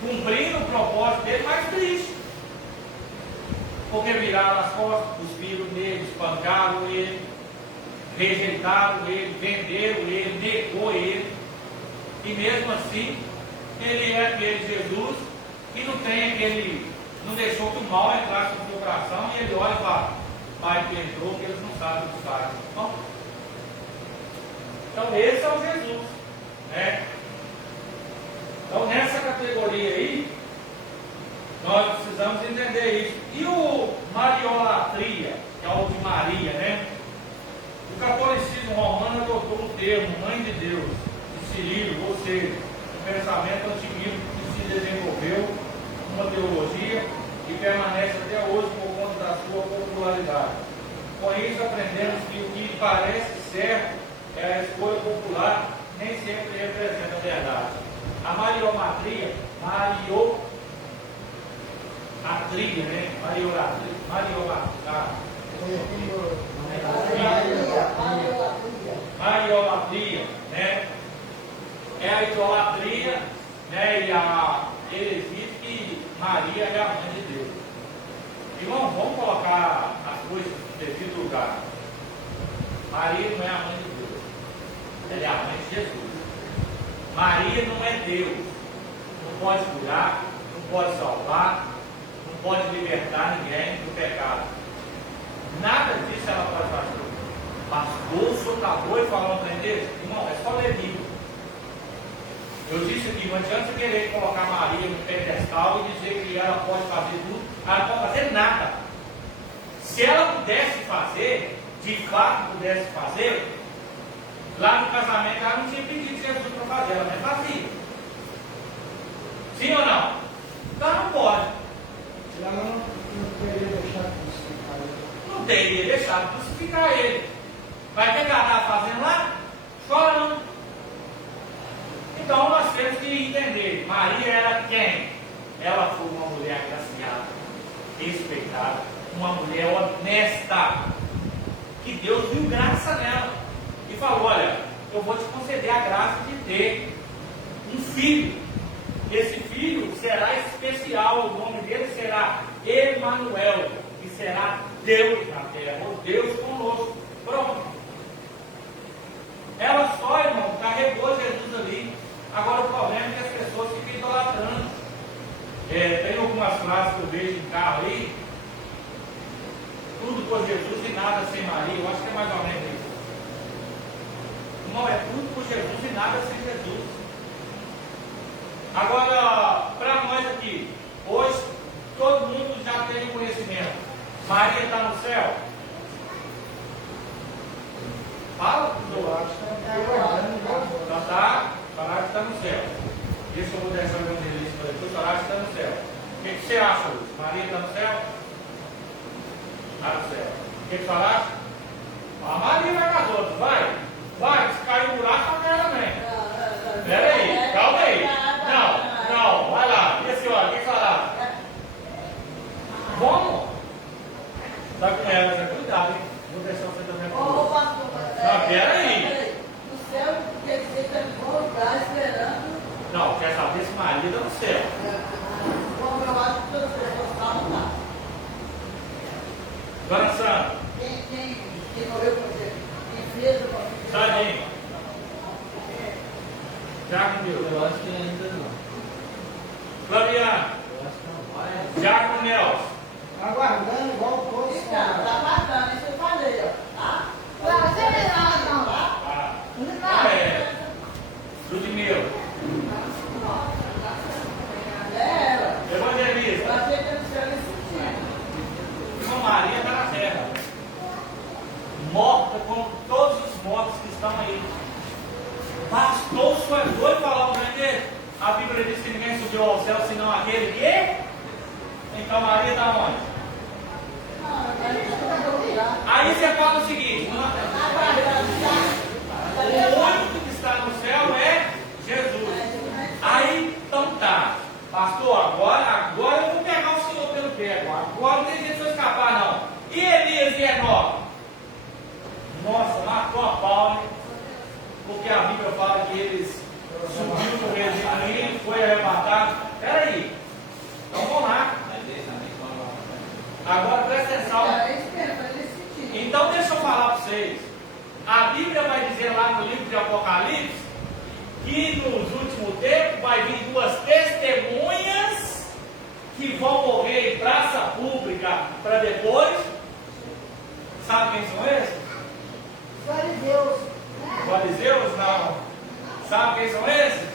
cumprindo o propósito dele, mas triste. Porque viraram as costas, cuspiram nele, espancaram ele, rejeitaram ele, venderam ele, negou ele. E mesmo assim, ele é aquele Jesus que não deixou que o mal entrasse no seu coração, e ele olha e fala, Pai, que entrou, que eles não sabem o que fazem. Então esse é o Jesus, né? Então nessa categoria aí, nós precisamos entender isso. E o Mariolatria, que é o de Maria, né? O catolicismo romano adotou o termo Mãe de Deus, de Cirilo, ou seja, o pensamento antibíblico que se desenvolveu uma teologia e permanece até hoje por conta da sua popularidade. Com isso, aprendemos que o que parece certo é a escolha popular, nem sempre representa a verdade. A mariolatria, mariolatria, né? É a idolatria, né? E a heresia que Maria é a mãe de Deus. Irmão, vamos colocar as coisas no devido lugar. Maria não é a mãe de Deus, ela é a mãe de Jesus. Maria não é Deus, não pode curar, não pode salvar, não pode libertar ninguém do pecado. Nada disso ela pode fazer. Pastor, o senhor acabou de falar para ele? Irmão, é só ler livro. Eu disse aqui, não adianta você querer colocar Maria no pedestal e dizer que ela pode fazer tudo, ela não pode fazer nada. Se ela pudesse fazer, de fato pudesse fazer, lá no casamento ela não tinha pedido Jesus para fazer, ela nem fazia. Sim ou não? Então não pode. Ela não queria deixar de crucificar ele. Não teria deixado de crucificar ele. Vai ter que andar fazendo lá? Chorando. Então nós temos que entender, Maria era quem? Ela foi uma mulher agraciada, respeitada, uma mulher honesta, que Deus viu graça nela e falou: olha, eu vou te conceder a graça de ter um filho. Esse filho será especial, o nome dele será Emanuel, e será Deus na terra, ou Deus conosco. Pronto. Ela só, irmão, carregou Jesus ali. Agora o problema é que as pessoas ficam idolatrando. Tem algumas frases que eu vejo em carro aí. Tudo por Jesus e nada sem Maria. Eu acho que é mais ou menos isso. Não, é tudo por Jesus e nada sem Jesus. Agora, para nós aqui, hoje, todo mundo já tem o conhecimento. Maria está no céu? Fala, Eu acho que ela está aguardando. então tá, Soraya está no céu. Isso eu vou deixar o evangelista para depois. Soraya está no céu. O que você acha, Lúcio? Maria está no céu? Está no céu. O que você acha? A Maria vai com as outras, vai. Vai, se cair um buraco, a ela também. Espera aí, calma aí. Não, vai lá. E a senhora, o que você acha? Vamos? Está com ela, já cuidado, hein? Vou deixar você também. Ô, pastor, Não, peraí. No céu, quer dizer que ele vai estar esperando. Não, quer saber se Maria está no céu. Como eu acho que as pessoas falam lá. Dona Sandra, Quem morreu com você? Quem fez o Sandinho. Já com Deus. Eu acho que ainda não. Flaviano, Eu acho que não vai. já com Nelson. Aguardando igual todos. Tá matando, isso eu falei, ó. Tá? Ludmila, É ela. Evangelista, Eu achei que ele tinha nesse sentido. irmã Maria está na terra, morta como todos os mortos que estão aí. Pastor, o senhor é doido falar um grande dele? A Bíblia diz que ninguém subiu ao céu senão aquele que? Então Maria está onde? Aí você fala o seguinte: o único que está no céu é Jesus. Aí, então tá, pastor, agora eu vou pegar o senhor pelo pé. Agora não tem jeito de eu escapar, não. E Elias e Enoque? Nossa, matou a pau, né? Porque a Bíblia fala que eles subiu no regime e foi arrebatado. Peraí, então vamos lá. Agora presta atenção. Então deixa eu falar para vocês. A Bíblia vai dizer lá no livro de Apocalipse que nos últimos tempos vai vir duas testemunhas que vão morrer em praça pública para depois. Sabe quem são esses? Fariseus. Fariseus? Não. Sabe quem são esses?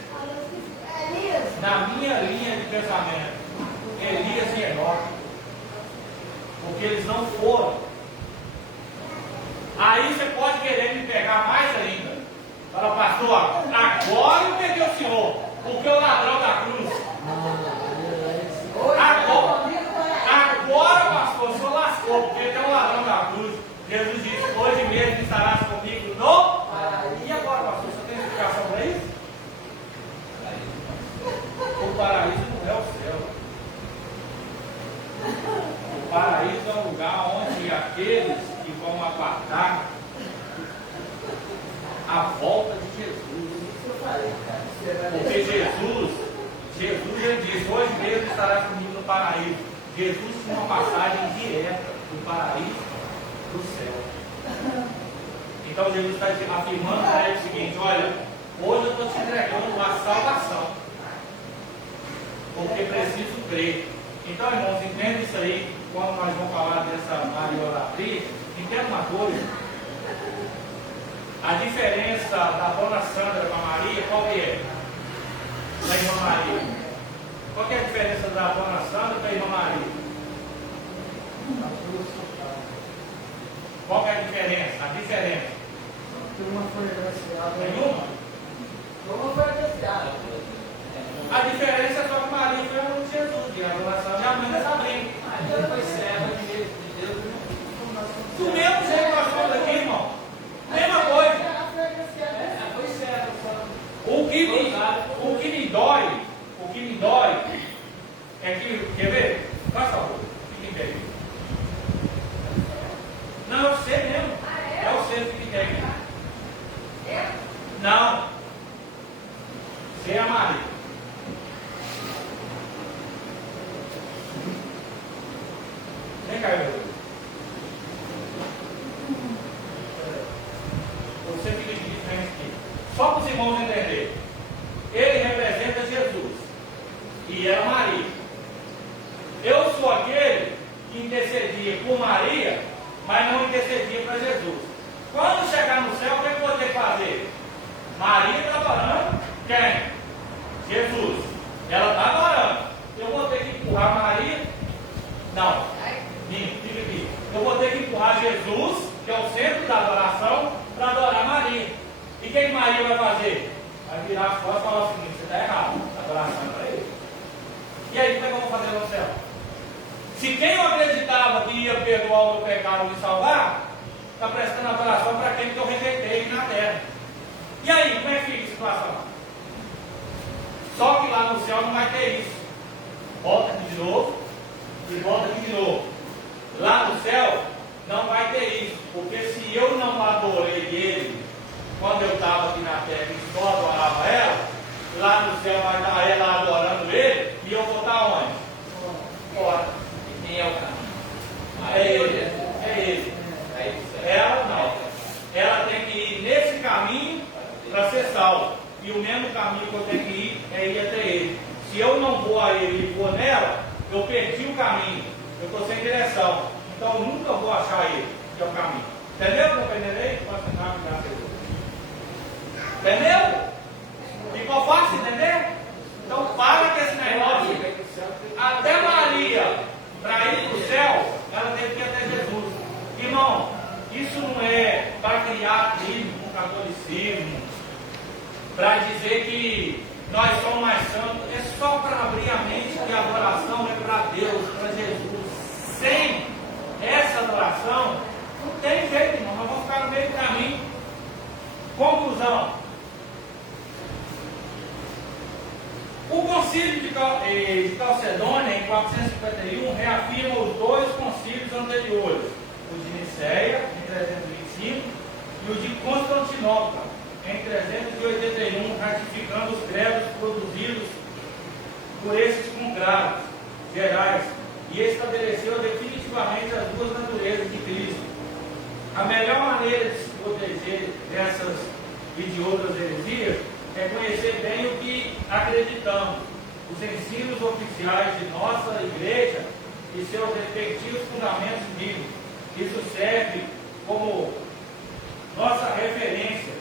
Elias. Na minha linha de pensamento, Elias e Enoque. Porque eles não foram. Aí você pode querer me pegar mais ainda. Fala, pastor, agora eu peguei o senhor. Porque o ladrão da cruz. Hoje Agora, comigo para agora, pastor, o senhor lascou, porque tem um ladrão da cruz. Jesus disse: hoje mesmo estarás comigo no paraíso. E agora, pastor, você tem explicação para isso? O paraíso não é o céu. O paraíso é um lugar onde aqueles que vão aguardar a volta de Jesus. isso eu falei, cara. Porque Jesus ele disse: hoje mesmo estará comigo no paraíso. Jesus tinha uma passagem direta do paraíso para o céu. Então Jesus está afirmando para ele o seguinte: olha, hoje eu estou te entregando a salvação, porque preciso crer. Então, irmãos, entenda isso aí. Quando nós vamos falar dessa mariolatria, entenda uma coisa: a diferença da dona Sandra com a Maria, qual que é? Da irmã Maria. Qual que é a diferença da dona Sandra com a irmã Maria? Qual que é a diferença? A diferença? Uma foi agraciada. Nenhuma? Como foi agraciado? A diferença é só que Maria foi a mãe de Jesus, e a dona Sandra é a mãe da Sabrina. Maria foi serva de Deus. Do mesmo jeito que nós somos aqui, irmão. Mesma coisa. Ela foi agraciada. Foi serva só. O que me dói é que, quer ver? Faz favor, fique em pé aqui. Não, eu sei mesmo. É você, fique em pé aqui. Não. Você é a Maria. Vem cá, meu Deus. Você fica de frente aqui. Só para os irmãos entenderem. Ele representa Jesus. E era Maria. Eu sou aquele que intercedia por Maria, mas não intercedia para Jesus. Quando chegar no céu, o que eu vou ter que fazer? Maria está adorando quem? Jesus. Ela está adorando. Eu vou ter que empurrar Maria? Não. Fica aqui. Eu vou ter que empurrar Jesus, que é o centro da adoração, para adorar Maria. E o que Maria vai fazer? Vai virar as costas e falar o seguinte: você está errado, a adoração é para ele. E aí, como é que eu vou fazer no céu? Se quem eu acreditava que ia perdoar o meu pecado e me salvar, está prestando adoração para quem que eu rejeitei aqui na terra. E aí, como é que fica a situação? Só que lá no céu não vai ter isso. Volta aqui de novo e volta aqui de novo. Lá no céu não vai ter isso, porque se eu não adorei ele quando eu estava aqui na terra e só adorava ela, lá no céu vai estar ela adorando ele e eu vou estar onde? Fora. E quem é o caminho? É ele. É ele. Ela não. Ela tem que ir nesse caminho para ser salvo. E o mesmo caminho que eu tenho que ir é ir até ele. Se eu não vou a ele e vou nela, eu perdi o caminho. Eu estou sem direção. Então eu nunca vou achar ele, que é o caminho. Entendeu que eu peneirei? Pode tentar me dar a entendeu? Ficou fácil entender? Então para com esse negócio. Até Maria, para ir para o céu, ela teve que ir até Jesus. Irmão, isso não é para criar time com o catolicismo, para dizer que nós somos mais santos, é só para abrir a mente que a adoração é para Deus, para Jesus. Sem essa adoração, não tem jeito, irmão, nós vamos ficar no meio do caminho. Conclusão: o concílio de Calcedônia, em 451, reafirma os dois concílios anteriores, o de Niceia, em 325, e o de Constantinopla, em 381, ratificando os credos produzidos por esses conclaves gerais, e estabeleceu definitivamente as duas naturezas de Cristo. A melhor maneira de se proteger dessas e de outras heresias é conhecer bem o que acreditamos, os ensinos oficiais de nossa igreja e seus respectivos fundamentos bíblicos. Isso serve como nossa referência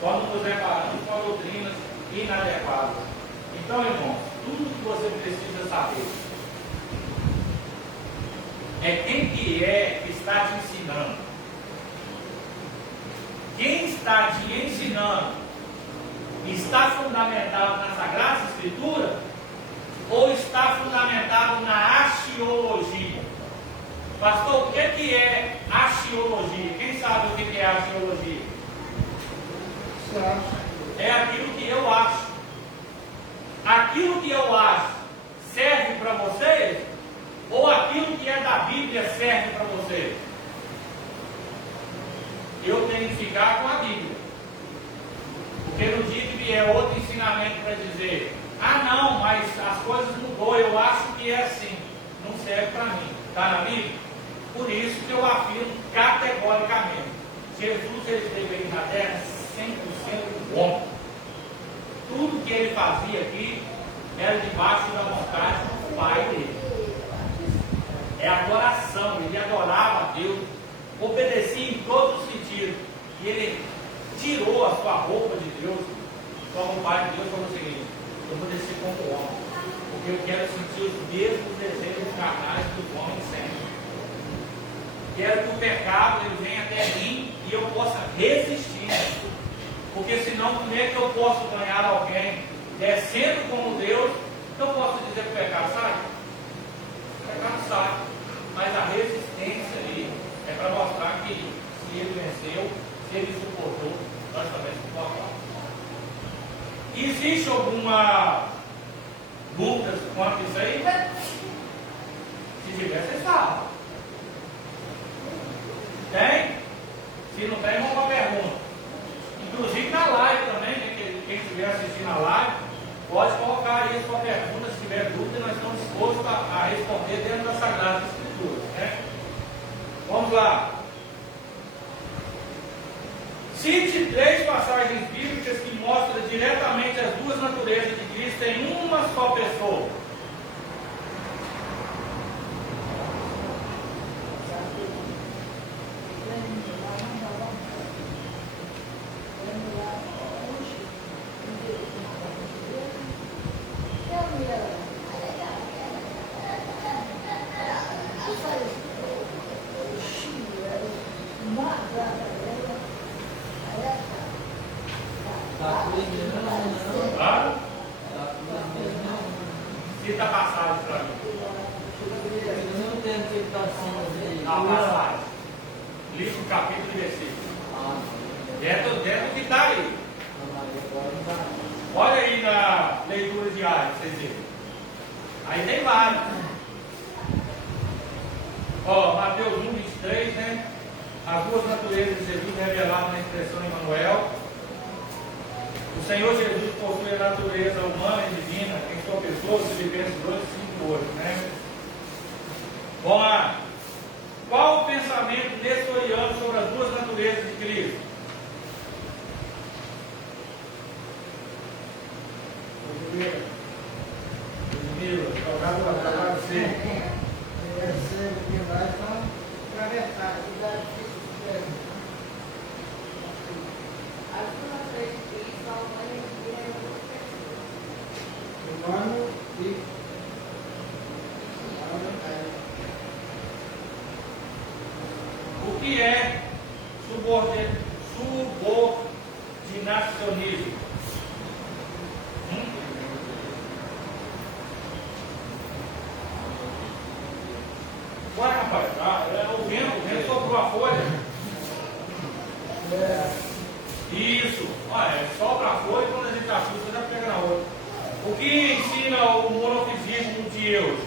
quando nos deparamos com doutrinas inadequadas. Então, irmãos, tudo que você precisa saber é quem que está te ensinando. Quem está te ensinando está fundamentado na Sagrada Escritura ou está fundamentado na axiologia? Pastor, o que é axiologia? Quem sabe o que é axiologia? Você acha? É aquilo que eu acho. Aquilo que eu acho serve para vocês? Ou aquilo que é da Bíblia serve para vocês? Eu tenho que ficar com a Bíblia. Porque no dia que vier outro ensinamento para dizer, ah não, mas as coisas mudou, eu acho que é assim, não serve para mim. Está na Bíblia? Por isso que eu afirmo categoricamente, Jesus ele esteve aqui na terra 100% bom. Tudo que ele fazia aqui era debaixo da vontade do Pai dele. É adoração, ele adorava a Deus, obedecia em todos os sentidos. E ele tirou a sua roupa de Deus, como o Pai de Deus falou o seguinte: eu vou descer como homem, porque eu quero sentir os mesmos desejos carnais que os homens sentem. Quero que o pecado ele venha até mim e eu possa resistir. Porque senão, como é que eu posso ganhar alguém descendo como Deus? Eu posso dizer que o pecado sai? O pecado sai. Mas a resistência ali é para mostrar que se ele venceu, se ele suportou, nós também suportamos. Existe alguma dúvida quanto a isso aí? Se tiver, vocês falam. Tem? Se não tem, vamos para a pergunta. Inclusive na live também, né? Quem estiver assistindo a live, pode colocar aí a sua pergunta. Se tiver dúvida, nós estamos dispostos a responder dentro da Sagrada Escritura, né? Vamos lá. Cite 3 passagens bíblicas que mostram diretamente as duas naturezas de Cristo em uma só pessoa. Claro? Cita a passagem para mim. Eu não tenho que estar assim. A passagem. Livro, capítulo e versículo. Dentro do que está aí. Olha aí na leitura diária, vocês verem. Aí tem vários. Ó, Mateus 1, 23, né? As duas naturezas de Jesus reveladas na expressão Emmanuel. O Senhor Jesus possui a natureza humana e divina em sua pessoa, Filipenses 2, 5, 8, né? Vamos lá. Qual o pensamento nestoriano sobre as duas naturezas de Cristo? Primeiro, para você. Deve ser o que vai para atravessar. Humano e O que é subordinacionismo? Ué, rapaz, o vento soprou a folha. Isso, olha, sopra a folha e quando a gente assusta, já pega na outra. O que ensina o monofisismo de Deus?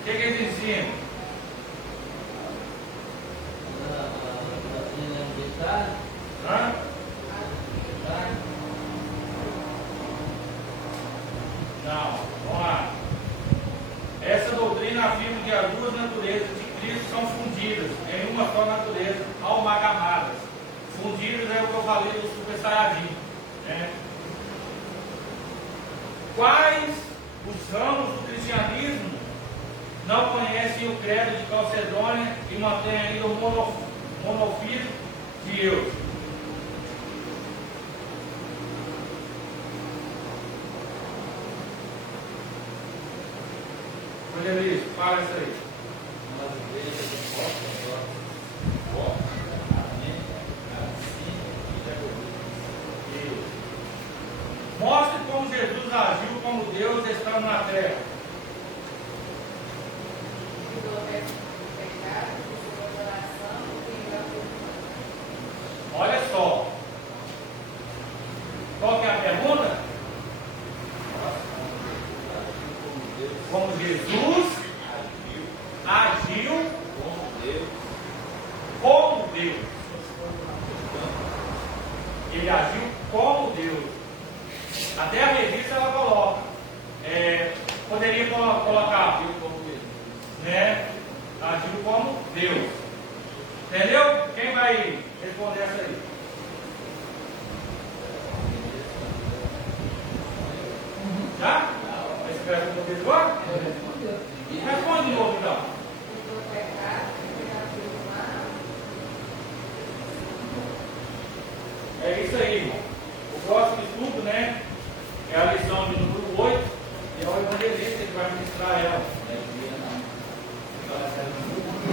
O que eles ensinam? Hã? Não, vamos lá. Essa doutrina afirma que as duas naturezas de Cristo são fundidas em uma só natureza, amalgamadas. Fundidas é o que eu falei do Super Saiyajin, né? Quais os ramos do cristianismo não conhecem o credo de Calcedônia e mantêm ainda o monofismo de Deus? Olha isso, fala isso aí. Mostre como Jesus agiu como Deus estando na terra. Olha só. Qual que é a pergunta? Como Jesus agiu como Deus. Ele agiu como Deus. Até a revista ela coloca. Poderia colocar, né? Agiu como Deus. Entendeu? Quem vai responder essa aí? Já? Mas você vai responder agora? Responde de novo então. É isso aí, irmão. O próximo estudo, né? É a lição de número 8. E é o evangelista que vai ministrar ela.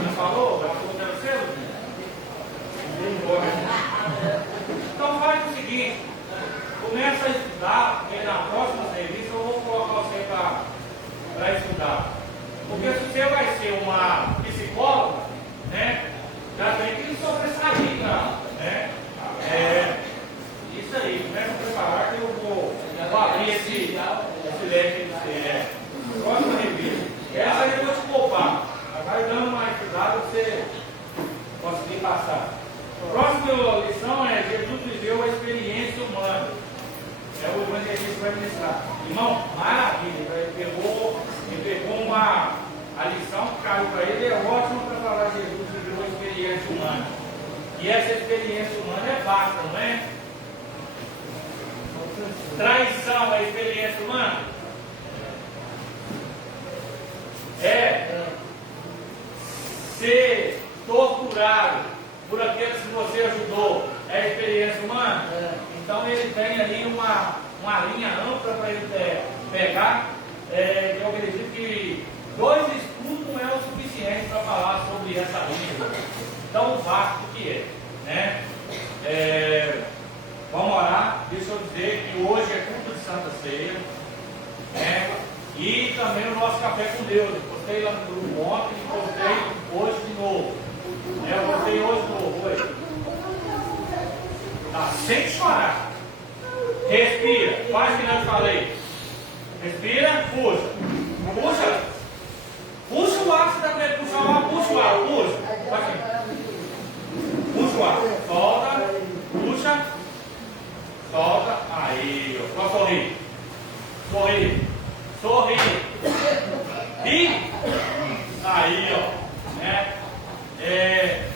Já falou? Já falou o seu? Então faz o seguinte. Começa a estudar, porque na próxima revista eu vou colocar você para estudar. Porque se você vai ser uma psicóloga, né? Já tem que sobressair, né? Isso aí, começa a preparar que eu vou abrir esse leque de você. Próxima revista. Essa aí eu vou te poupar. Vai dando uma estudada para você conseguir passar. A próxima lição é Jesus viveu a experiência humana. É o evangelista que vai ministrar. Irmão, maravilha. Ele pegou a lição que caiu para ele, é ótimo para falar que Jesus viveu a experiência humana. E essa experiência humana é vasta, não é? Traição é experiência humana? É ser torturado por aqueles que você ajudou é experiência humana? Então ele tem ali uma linha ampla para ele pegar. Eu acredito que 2 estudos não é o suficiente para falar sobre essa linha tão vasto que é, né? Vamos orar. Deixa eu dizer que hoje é culto de Santa Ceia, né? E também o nosso café com Deus. Eu postei lá no grupo ontem e postei hoje de novo. Eu postei hoje de novo. Hoje. Tá, sem chorar. Respira. Faz que eu falei. Respira, puxa. Puxa. Puxa o ar, você está querendo puxar o ar, puxa o ar, puxa. Aqui. Puxa o ar. Solta. Puxa. Solta. Aí, ó. Só sorrir. Sorrir. Sorrir. E aí, ó. Né?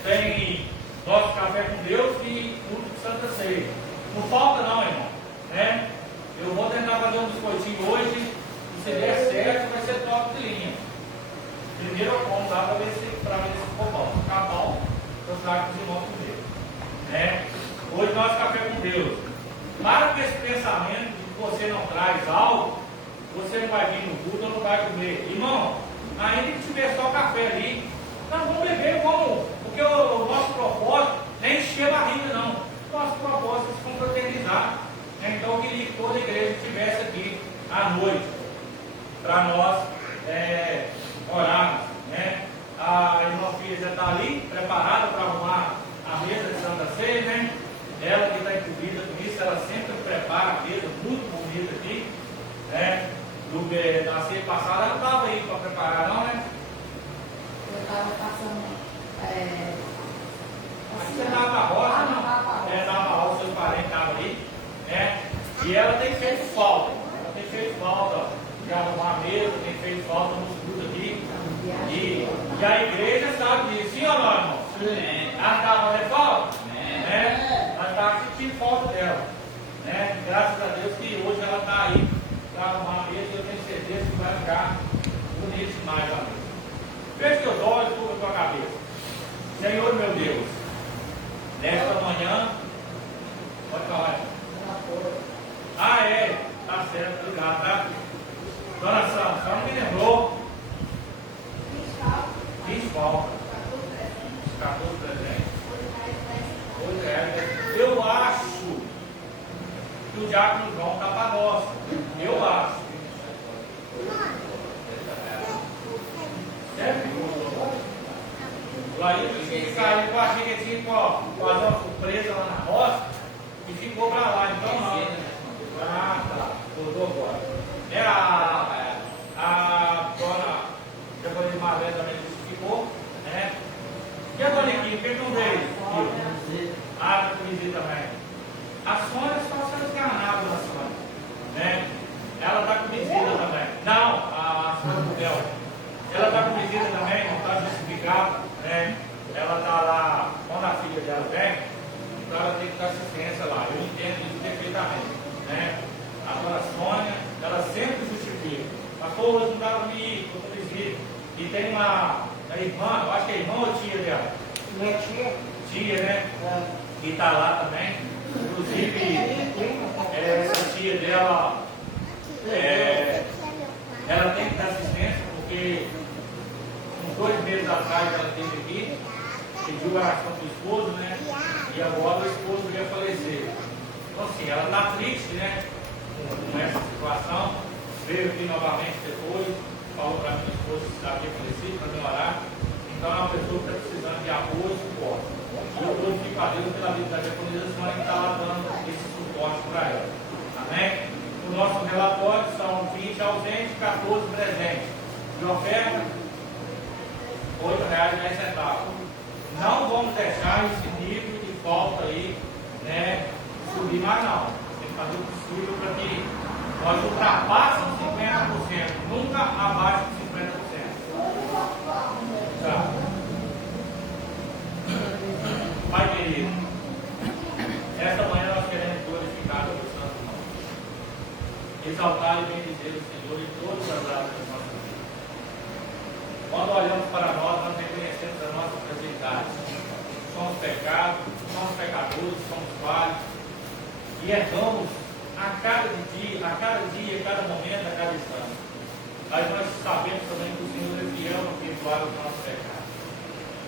Tem nosso café com Deus e culto de Santa Ceia. Não falta não, irmão. Né? Eu vou tentar fazer um biscoitinho hoje. Se der certo, vai ser top de linha. Primeiro eu como lá para ver se ficou bom. Se ficar bom, eu trago os irmãos comigo. Né? Hoje nosso café com Deus. Para com esse pensamento de que você não traz algo, você não vai vir no culto ou não vai comer. Irmão, ainda que tiver só café ali, nós vamos beber como? Porque o nosso propósito não é encher a barriga, não. Nosso propósito é se confraternizar. Então eu queria que toda a igreja estivesse aqui à noite, para nós orarmos. Né? A irmã filha já está ali, preparada para arrumar a mesa de Santa Ceia, né? Ela que está incluída com isso, ela sempre prepara a mesa muito bonita aqui. Né? Na ceia passada ela não estava aí para preparar, não, né? Eu estava passando. Você estava na roça, não? Estava na roça, seus parentes estavam aí. Né? E ela tem feito falta. Ela tem feito falta de arrumar a mesa, tem feito falta nos estudos aqui. E a igreja sabe disso, sim ou não, irmão? Ela estava fazendo falta? Né? Ela estava sentindo falta dela. Né? Graças a Deus que hoje ela está aí para arrumar a mesa e eu tenho certeza que vai ficar bonito demais a mesa. Feche teus olhos e cubra tua cabeça. Senhor meu Deus, nesta manhã, pode falar. Tá certo, obrigado, tá? Dona Sandra, só não me lembrou. Fiz falta. 14 presentes. Eu acho que o diácono João está da roça. Eu acho. Certo? O Laís tinha que sair com a gente, tinha que fazer uma surpresa lá na roça e ficou pra lá. Então não. Ah, tá. Voltou agora. É a dona depois de Marlene também justificou, né? E a dona Equipe, por que não veio? Ah, com visita também. A Sônia só se escarnava na Sônia, né? Ela está com visita também. Não, a Sônia Miguel. Ela está com visita também, não está justificado, né? Ela está lá, quando a filha dela vem, então ela tem que dar assistência lá. Eu entendo isso perfeitamente, né? A dona Sônia, ela sempre justifica. Pastor, hoje não dá para mim ir, estou com visita. E tem uma irmã, eu acho que é irmã ou tia dela? Minha tia. Tia, né? Que está lá também. Inclusive, essa tia dela, ela tem que dar assistência, porque uns 2 meses atrás ela esteve aqui, pediu oração para o esposo, né? E agora o esposo ia falecer. Então, assim, ela está triste, né? Com essa situação. Veio aqui novamente depois, falou para mim, o esposo está aqui falecido, para me orar. Então, é uma pessoa que está precisando de apoio e suporte. E eu glorifico a Deus pela vida da diaconisa, senão a gente está lá dando esse suporte para ela. Amém? O nosso relatório são 20 ausentes, 14 presentes. De oferta, R$ 8,10. Não vamos deixar esse nível de falta aí, né, subir mais não. Tem que fazer o possível para que nós ultrapassemos 50%, nunca abaixo de 50%. Tá. Pai querido, esta manhã nós queremos glorificar o Santo Nome, exaltar e bendizer o Senhor em todas as áreas da nossa vida. Quando olhamos para nós reconhecemos a nossa fragilidade. Somos pecados, somos pecadores, somos falhos e erramos a cada dia, a cada momento, a cada instante. Mas nós sabemos também que o Senhor é fiel no perdoar os nossos pecados.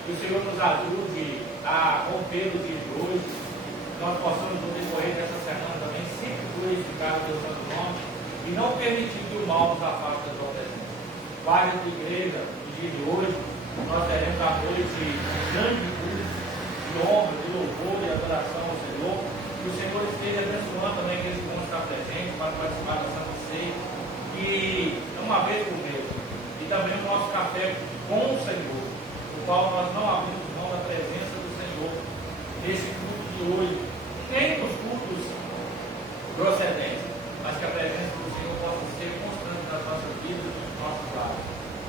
Que o Senhor nos ajude a romper os dias de hoje, que nós possamos no decorrer dessa semana também sempre glorificar o Deus Santo Nome e não permitir que o mal nos afaste da tua presença. Pai da igreja, no dia de hoje, nós teremos a noite de grande culto, de honra, de louvor e adoração ao Senhor. Que o Senhor esteja abençoando também aqueles que vão estar presentes para participar da Santa Ceia. E uma vez por mês. E também o nosso café com o Senhor, o qual nós não abrimos mão da presença do Senhor nesse culto de hoje, nem nos cultos procedentes, mas que a presença do Senhor possa ser constante nas nossas vidas e nos nossos lares.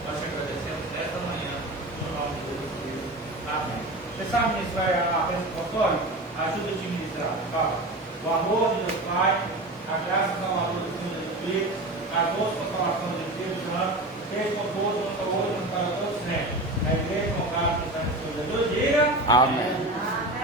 Nós te agradecemos nesta manhã, no nome de Jesus. Amém. Você sabe ministrar a bênção apostólica? Ajuda a te ministrar. Fala. O amor de Deus Pai, a graça salvadora do Senhor Jesus Cristo, a doce consolação do Espírito Santo, esteja com todos, nos hoje, para todos sempre. A igreja, com o caso do Senhor Jesus, diga. Amém.